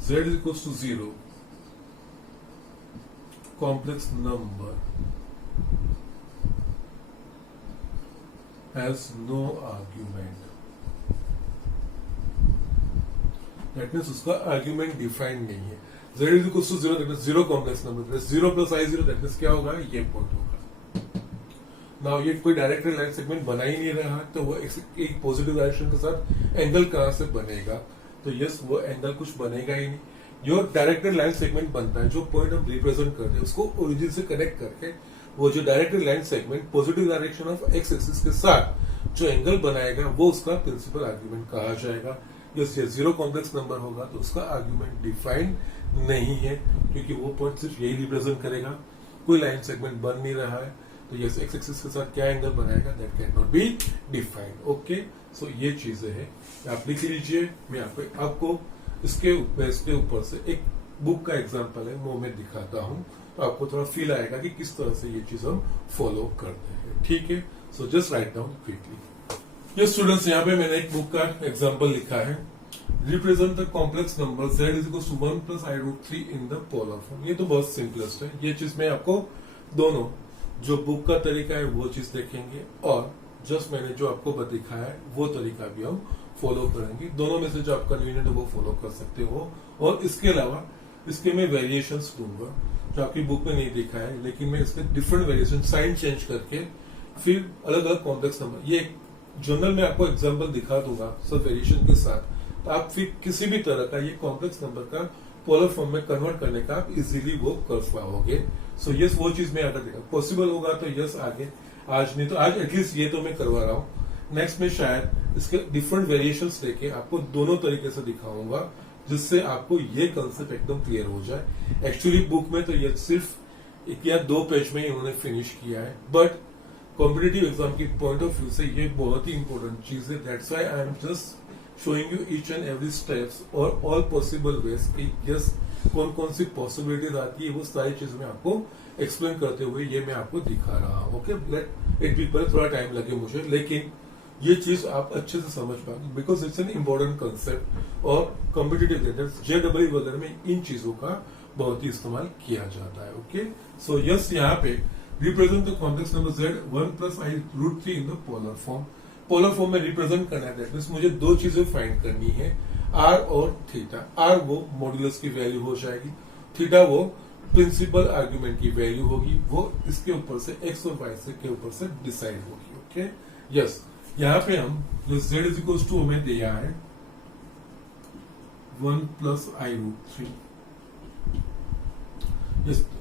Z is equals to 0. Complex number has no argument. That means उसका argument defined नहीं है. Z is equals to 0, that means 0 complex number. That means 0 plus I 0, that means क्या होगा? ये point होगा. Now ये कोई डायरेक्ट लाइन सेगमेंट बना ही नहीं रहा, तो वो एक पॉजिटिव डायरेक्शन के साथ एंगल कहाँ से बनेगा? तो यस, वो एंगल कुछ बनेगा ही नहीं. जो डायरेक्टेड लाइन सेगमेंट बनता है, जो पॉइंट हम रिप्रेजेंट करते हैं, उसको ओरिजिन से कनेक्ट करके वो जो directed line segment positive direction of x axis के साथ जो एंगल बनाएगा, वो उसका प्रिंसिपल आर्ग्यूमेंट कहा जाएगा. यस, ये 0 कॉम्प्लेक्स नंबर होगा तो उसका आर्ग्यूमेंट डिफाइंड नहीं है, क्योंकि वो पॉइंट सिर्फ यही रिप्रेजेंट करेगा. कोई लाइन सेगमेंट बन नहीं रहा है, तो यस, एक्स एक्सिस के साथ क्या एंगल बनाएगा, that can not be defined. Okay, so ये चीजें हैं, आप लिख लीजिए. मैं आपको इसके ऊपर से एक बुक का एग्जांपल है वो मैं दिखाता हूं, तो आपको थोड़ा फील आएगा कि किस तरह से ये चीज हम फॉलो करते हैं. ठीक है, so just write down quickly. ये स्टूडेंट्स, यहाँ पे मैंने एक बुक का एग्जांपल लिखा है. Represent the complex number z is equal to 1 plus i root 3 in the polar form. ये तो बहुत सिंपलेस्ट है. ये चीज मैं आपको दोनों जो बुक का तरीका है वो चीज देखेंगे, और जस्ट मैंने जो आपको दिखाया है वो तरीका भी हम फॉलो करेंगे. दोनों में से जो आप कन्वीनियंट है वो फॉलो कर सकते हो. और इसके अलावा इसके मैं वेरिएशंस दूंगा जो आपकी बुक में नहीं दिखा है, लेकिन मैं इसके डिफरेंट वेरिएशन साइन चेंज करके फिर अलग अलग कॉम्प्लेक्स नंबर, ये जर्नल में आपको एग्जांपल दिखा दूंगा सब वेरिएशन के साथ, तो आप फिर किसी भी तरह का ये कॉम्प्लेक्स नंबर का पोलर फॉर्म में कन्वर्ट करने का आप इजीली वो कर पाओगे. सो यस, वो चीज मैं अगर देखा पॉसिबल होगा तो यस आगे, आज नहीं तो आज एटलीस्ट ये तो मैं करवा रहा हूँ. नेक्स्ट में शायद इसके डिफरेंट वेरिएशंस लेके आपको दोनों तरीके से दिखाऊंगा, जिससे आपको ये कंसेप्ट एकदम क्लियर हो जाए. एक्चुअली बुक में तो ये सिर्फ 1 या 2 पेज में इन्होंने फिनिश किया है, बट कॉम्पिटिटिव एग्जाम की पॉइंट ऑफ व्यू से ये बहुत ही इंपॉर्टेंट चीज है. That's why I am just showing you each and every steps और ऑल पॉसिबल वेज कि यस कौन कौन सी पॉसिबिलिटीज आती है, वो सारी चीज मैं आपको एक्सप्लेन करते हुए ये मैं आपको दिखा रहा हूँ. ओके, लेट इट बी, पर थोड़ा टाइम लगे मुझे, लेकिन ये चीज आप अच्छे से समझ पाएंगे, because it's an important concept. और कॉम्पिटिटिव JEE वगैरह में इन चीजों का बहुत ही इस्तेमाल किया जाता है. ओके, सो यस, यहाँ पे represent the complex number z 1 plus i root 3 in the polar form. Polar form में रिप्रेजेंट करना है, दैट मीन्स मुझे 2 चीजें फाइंड करनी है, r और थीटा. r वो मॉड्यूलस की वैल्यू हो जाएगी, थीटा वो प्रिंसिपल आर्ग्यूमेंट की वैल्यू होगी, वो इसके ऊपर से x और y से के ऊपर से डिसाइड होगी. ओके, यस, यहाँ पे हम जो z इज इक्वल टू हमें दिया है 1 प्लस आई रूट 3,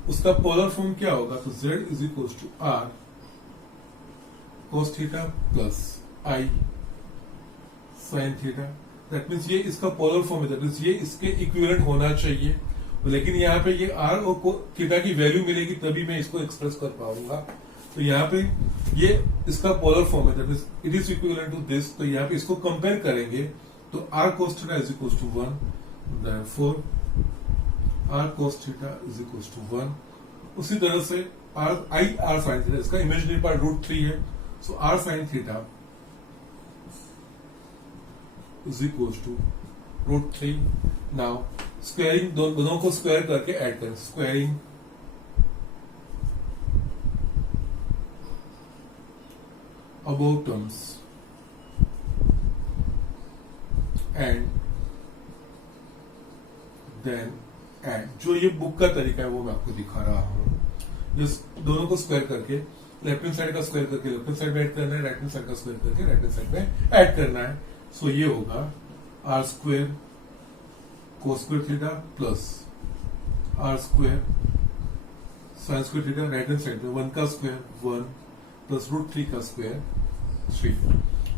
उसका पोलर फॉर्म क्या होगा, तो z is equal to r cos theta plus i sine theta. That means ये इसका पोलर फॉर्म है, दैट मीन्स ये इसके इक्विवेलेंट होना चाहिए. लेकिन यहाँ पे ये r और थीटा की वैल्यू मिलेगी तभी मैं इसको एक्सप्रेस कर पाऊंगा. तो यहाँ पे ये इसका पोलर फॉर्म है, that means it is equivalent to this. तो यहाँ पे इसको कंपेयर करेंगे तो r cos theta is equal to 1, therefore r cos theta is equal to 1. उसी तरह से r sin थीटा, इसका इमेजिनरी पार्ट रूट 3 है, so r sin theta is equal to root 3. Now squaring, दोनों को स्क्वायर करके ऐड करें, squaring above terms and then add. जो ये बुक का तरीका है वो मैं आपको दिखा रहा हूँ. इस दोनों को स्क्वायर करके लेफ्ट हैंड साइड का स्क्वायर करके लेफ्ट हैंड साइड में ऐड करना है, राइट हैंड साइड का स्क्वायर करके राइट हैंड साइड में ऐड करना है. सो ये होगा r स्क्वायर कोस square theta plus r square sine square theta, right hand side में 1 का स्क्वायर 1 प्लस रूट 3 का स्क्वायर 3.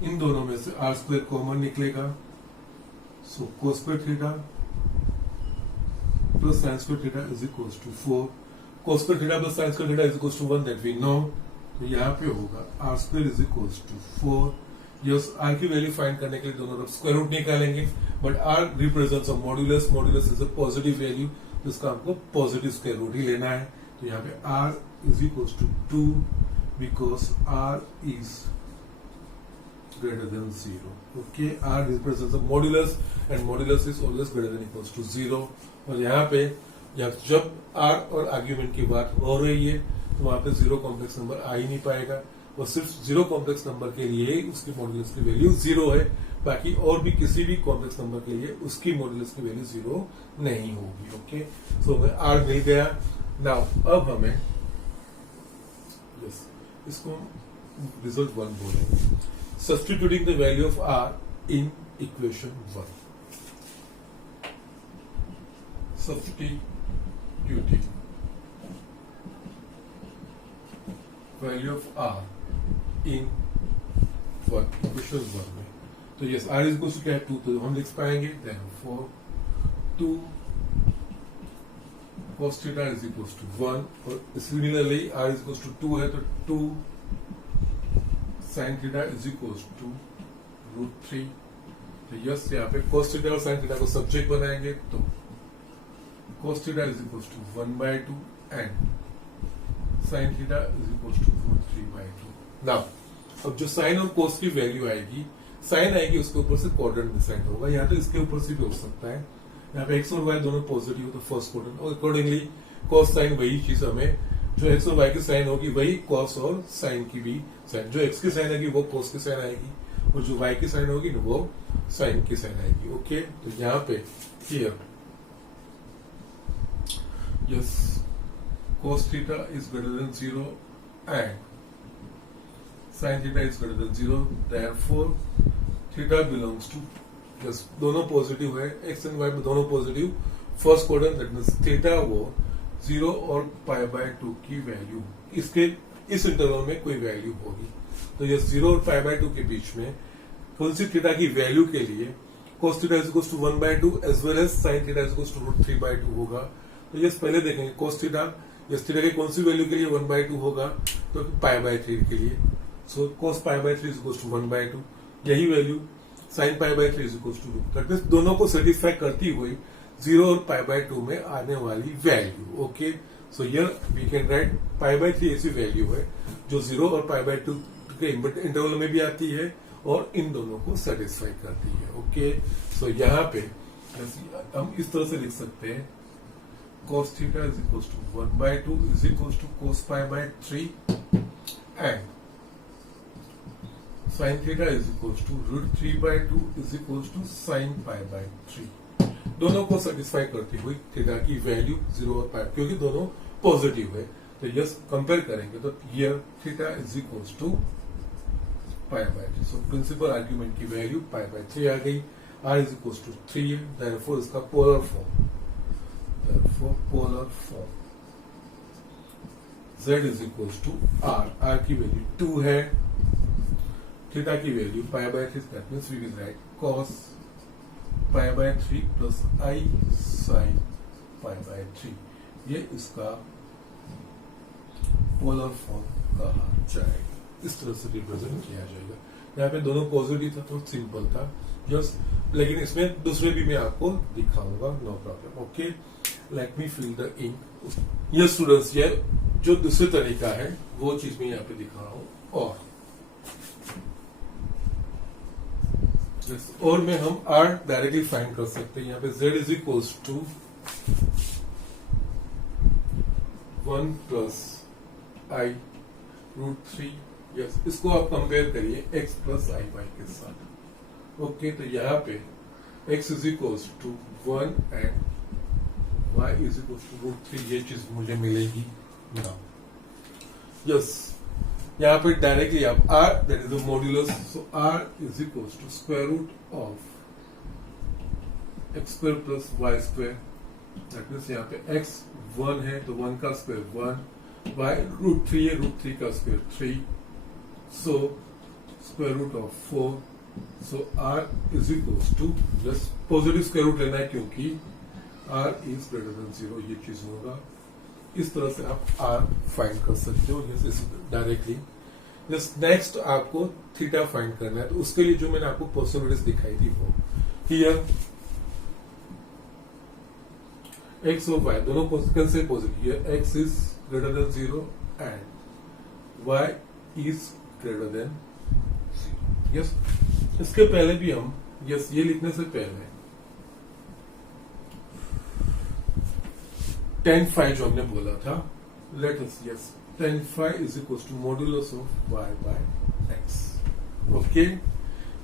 इन दोनों में से r स्क्वायर कॉमन निकलेगा, so cos square theta plus sine square theta is equal to 4. Cos square theta plus sine square theta is equal to 1, that we know. तो यहाँ पे होगा r square is equal to 4. Yes, r की value find करने के लिए दोनों तरफ स्क्वायर रूट निकालेंगे, but r represents a modulus, modulus is a positive value, तो इसका हमको पॉजिटिव स्क्वायर रूट ही लेना है. तो यहाँ पे r is equal to 2 because r is greater than 0. Okay, R represents the modulus and modulus is always greater than equals to 0. और यहाँ पे जब R और आर्ग्यूमेंट की बात हो रही है तो वहां पे जीरो कॉम्प्लेक्स नंबर आ ही नहीं पाएगा और सिर्फ जीरो कॉम्प्लेक्स नंबर के लिए उसकी मॉडुलस की वैल्यू 0 है, बाकी और भी किसी भी कॉम्प्लेक्स नंबर के लिए उसकी मॉडुलस की वैल्यू 0 नहीं होगी. ओके, सो हमें R मिल गया. नाउ अब हमें इसको रिजल्ट 1 बोलेंगे. Substituting the value of R in equation 1. Substituting value of R in equation 1 में, तो यस R इज क्या है 2, तो हम लिख पाएंगे therefore 2 cos theta is equals to 1 और similarly R is equals to 2 है तो 2 sin theta is equals to √3. तो यस यहाँ पे cos theta और sin theta को सब्जेक्ट बनाएंगे तो cos theta is equals to 1/2 and sin theta is equals to √3/2. Now, अब जो sin और cos की वैल्यू आएगी, sin आएगी उसके ऊपर से क्वाड्रेंट डिसाइड होगा. यहाँ तो इसके ऊपर से भी हो सकता है. यहाँ पे x और y दोनों पॉजिटिव हो तो फर्स्ट क्वाड्रेंट और अकॉर्डिंगली cos sin वही चीज हमें जो x और y की साइन होगी वही cos और sin की भी साइन, जो x की साइन आएगी वो cos की साइन आएगी और जो y की साइन होगी वो sin की साइन आएगी. ओके, तो यहाँ पे here yes cos theta is greater than 0 and sin theta is greater than 0, therefore theta belongs to yes दोनों पॉजिटिव है, x एंड y में दोनों positive, first quadrant that means theta वो 0 और π/2 की वैल्यू इसके इस इंटरवल में कोई वैल्यू होगी. तो ये 0 और π/2 के बीच में कौन सी थीटा की वैल्यू के लिए cos theta is equals to 1/2 as well as sin theta is equals to √3/2 होगा. तो ये पहले देखेंगे cos थीटा, यस थीटा की कौन सी वैल्यू के लिए 1/2 होगा तो π/3 के लिए. So cos π/3 is equals to 1/2, यही value sin π/3 is equals to 2. That means दोनों को सेटिस्फाई करती हुई 0 और π/2 में आने वाली value. Okay, so here we can write π/3 ऐसी वैल्यू है जो 0 और π/2 के इंटरवल में भी आती है और इन दोनों को सेटिस्फाई करती है. ओके, सो यहाँ पे हम इस तरह से लिख सकते हैं cos theta is equals to 1/2 is equals to cos π/3 and sin theta is equals to √3/2 is equals to sin π/3. दोनों को सेटिस्फाई करती हुई थीटा की वैल्यू 0 और π, क्योंकि दोनों पॉजिटिव है तो यस कंपेयर करेंगे तो here theta is equals to π/3. So principal argument की वैल्यू π/3 आ गई. R is equals to 3 है, therefore इसका polar form Z is equals to R की वैल्यू 2 है, थीटा की value π/3, that means we will write cos π/3 plus I sin π/3. ये इसका पोलर फॉर्म कहा जाएगा, इस तरह से रिप्रेजेंट किया जाएगा. यहाँ पे दोनों पॉजिटिव था तो सिंपल था यस, लेकिन इसमें दूसरे भी मैं आपको दिखाऊंगा, no problem. Okay, let me fill the ink. Yes students, ये जो दूसरे तरीका है वो चीज मैं यहाँ पे दिखा रहा हूँ. और में हम R डायरेक्टली फाइंड कर सकते हैं. यहाँ पे Z is equals to 1 plus I √3. Yes, इसको आप कंपेयर करिए x प्लस आई वाई के साथ. ओके, तो यहाँ पे x is equals to 1 and y is equals to √3. ये चीज मुझे मिलेगी ना. यस, यहाँ पे डायरेक्टली आप R that is the modulus, so R is equals to square root of x square plus y square. That means यहाँ पे x 1 है तो 1 का स्क्वायर 1, y √3 है, √3 का square 3, so square root of 4. So R is equals to, just positive square root लेना है क्योंकि R इज ग्रेटर देन 0, ये चीज होगा. इस तरह से आप R फाइंड कर सकते हो डायरेक्टली. जस्ट नेक्स्ट आपको थीटा फाइंड करना है, तो उसके लिए जो मैंने आपको पॉसिबिलिटीज दिखाई थी वो हियर x और y दोनों कैसे positive. Here x is greater than 0 and y is greater than 0. Yes इसके पहले भी हम यस ये लिखने से पहले tan phi जो हमने बोला था, let us yes tan phi is equal to modulus of y by x. Okay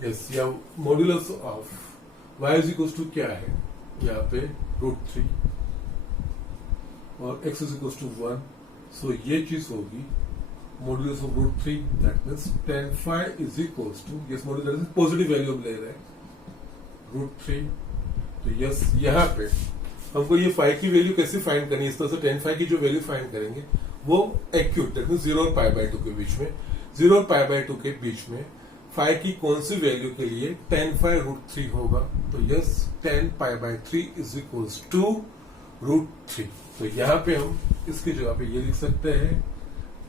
yes या modulus of y is equal to क्या है यहाँ पे √3 और x is equal to 1. So ये चीज होगी modulus of √3, that means tan phi is equal to yes modulus positive value हम ले रहे हैं √3. तो यस यहाँ पे हमको ये फाई की वैल्यू कैसे फाइंड करनी है, इस तरह से tan phi की जो वैल्यू फाइंड करेंगे वो एक्यूट दैट मीन्स 0 और π/2 के बीच में, 0 और π/2 के बीच में फाई की कौन सी वैल्यू के लिए tan phi √3 होगा. तो yes tan π/3 is equal to √3. तो यहाँ पे हम इसकी जगह पे ये लिख सकते हैं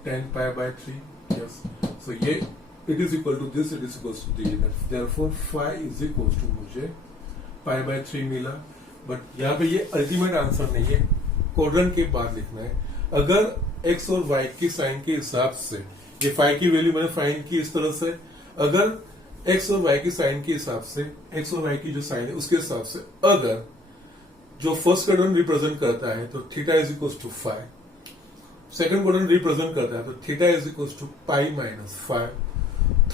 tan π/3. यस सो ये it is equal to this, it is equal to this, therefore phi is equal to मुझे π/3 मिला. बट यहाँ पे ये अल्टीमेट आंसर नहीं है, क्वाड्रेंट के बाद लिखना है. अगर x और y की साइन के हिसाब से ये फाई की वैल्यू मैंने फाइंड की इस तरह से, अगर x और y की साइन के हिसाब से, x और y की जो साइन है उसके हिसाब से अगर जो फर्स्ट क्वाड्रेंट रिप्रेजेंट करता है तो theta is equal to 5, second quadrant represent करता है तो theta is equal to π-5,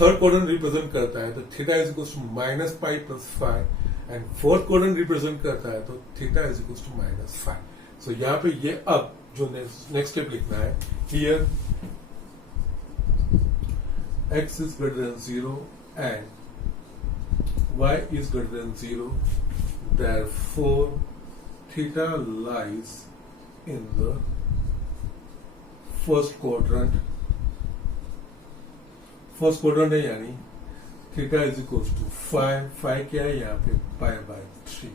third quadrant represent करता है तो theta is equal to -π+5 and fourth quadrant represent करता है तो theta is equal to -5. So यहाँ पे ये अब जो नेक्स्ट स्टेप लिखना है, here x is greater than 0 and y is greater than 0, therefore theta lies in the first quadrant. First quadrant है यानी थीटा इज इक्वल टू 5 क्या है यहाँ पे π/3.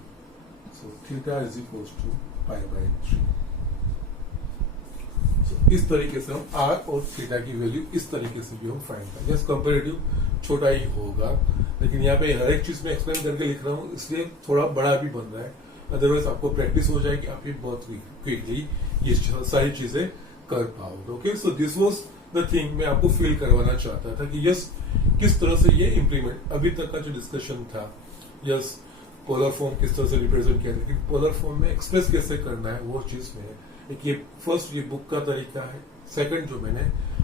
So theta is equal to π/3. इस तरीके से हम r और थीटा की वैल्यू इस तरीके से भी हम फाइंड करें. जस्ट कंपेरेटिव छोटा ही होगा, लेकिन यहाँ पे हर एक चीज में एक्सप्लेन करके लिख रहा हूँ इसलिए थोड़ा बड़ा भी बन रहा है. अदरवाइज आपको प्रैक्टिस हो जाएगी, आप ये बहुत क्विकली ये सारी चीजें कर पाओगे. Okay so this was the thing मैं आपको फील करवाना चाहता था कि यस किस तरह से ये इम्प्लीमेंट, अभी तक का जो डिस्कशन था यस पोलर फॉर्म किस तरह से रिप्रेजेंट किया, लेकिन पोलर फॉर्म में एक्सप्रेस कैसे करना है वो चीज में एक ये फर्स्ट ये बुक का तरीका है, सेकंड जो मैंने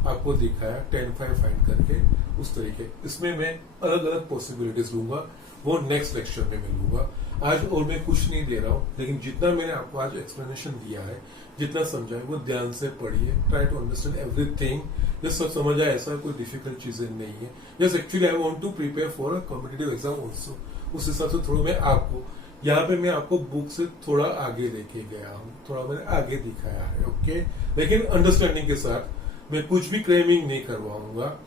आपको दिखाया tan phi फाइंड करके उस तरीके, इसमें मैं अलग अलग पॉसिबिलिटीज लूंगा, वो नेक्स्ट लेक्चर में मैं लूंगा. आज और मैं कुछ नहीं दे रहा हूँ, लेकिन जितना मैंने आपको आज एक्सप्लेनेशन दिया है, जितना समझा है वो ध्यान से पढ़िए. Try to understand everything. ये सब समझ आए, ऐसा कोई डिफिकल्ट चीजें नहीं है. Yes actually I want to prepare for a competitive exam also. उस हिसाब से थोड़ा मैं आपको यहाँ पे मैं आपको बुक से थोड़ा आगे लेके गया हूँ, थोड़ा मैंने आगे दिखाया है. ओके लेकिन अंडरस्टैंडिंग के साथ मैं कुछ भी क्लेमिंग नहीं करवाऊंगा.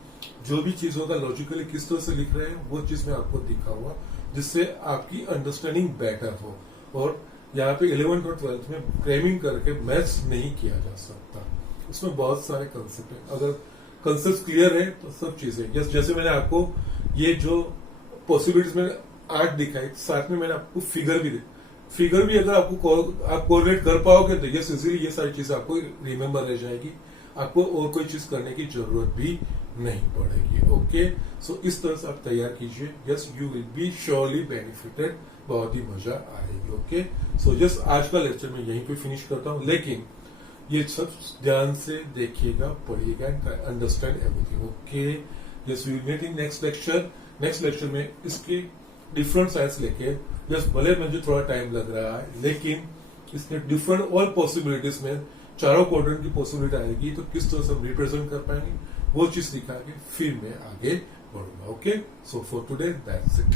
जो भी चीज होगा लॉजिकली किस तरह से लिख रहे हैं वो चीज मैं आपको दिखाऊंगा, जिससे आपकी अंडरस्टैंडिंग बेटर हो. और यहाँ पे 11th और 12th में क्लेमिंग करके मैथ्स नहीं किया जा सकता, उसमें बहुत सारे कंसेप्ट है. अगर कंसेप्ट क्लियर है तो सब चीजें जैसे मैंने आपको ये जो पॉसिबिलिटीज में 8 दिखाई, साथ में मैंने आपको फिगर भी अगर आपको आप कोरिलेट कर पाओगे तो यस इजीली ये सारी चीज आपको रिमेम्बर रह जाएगी, आपको और कोई चीज करने की जरूरत भी नहीं पड़ेगी. ओके सो इस तरह से आप तैयार कीजिए. Yes you will be surely benefited, बहुत ही मजा आएगी. ओके सो जस्ट आज का लेक्चर मैं यहीं पे फिनिश करता हूँ, लेकिन ये सब ध्यान से देखिएगा, पढ़िएगा, understand everything. Okay yes we will meet in next lecture. Next lecture में इसकी डिफरेंट साइंस लेके जस्ट भले मुझे थोड़ा टाइम लग रहा है, लेकिन इसके डिफरेंट ऑल पॉसिबिलिटीज में चारों क्वाड्रेंट की पॉसिबिलिटी आएगी तो किस तरह से हम रिप्रेजेंट कर पाएंगे वो चीज दिखा के फिर मैं आगे बढ़ूंगा. Okay so for today that's it.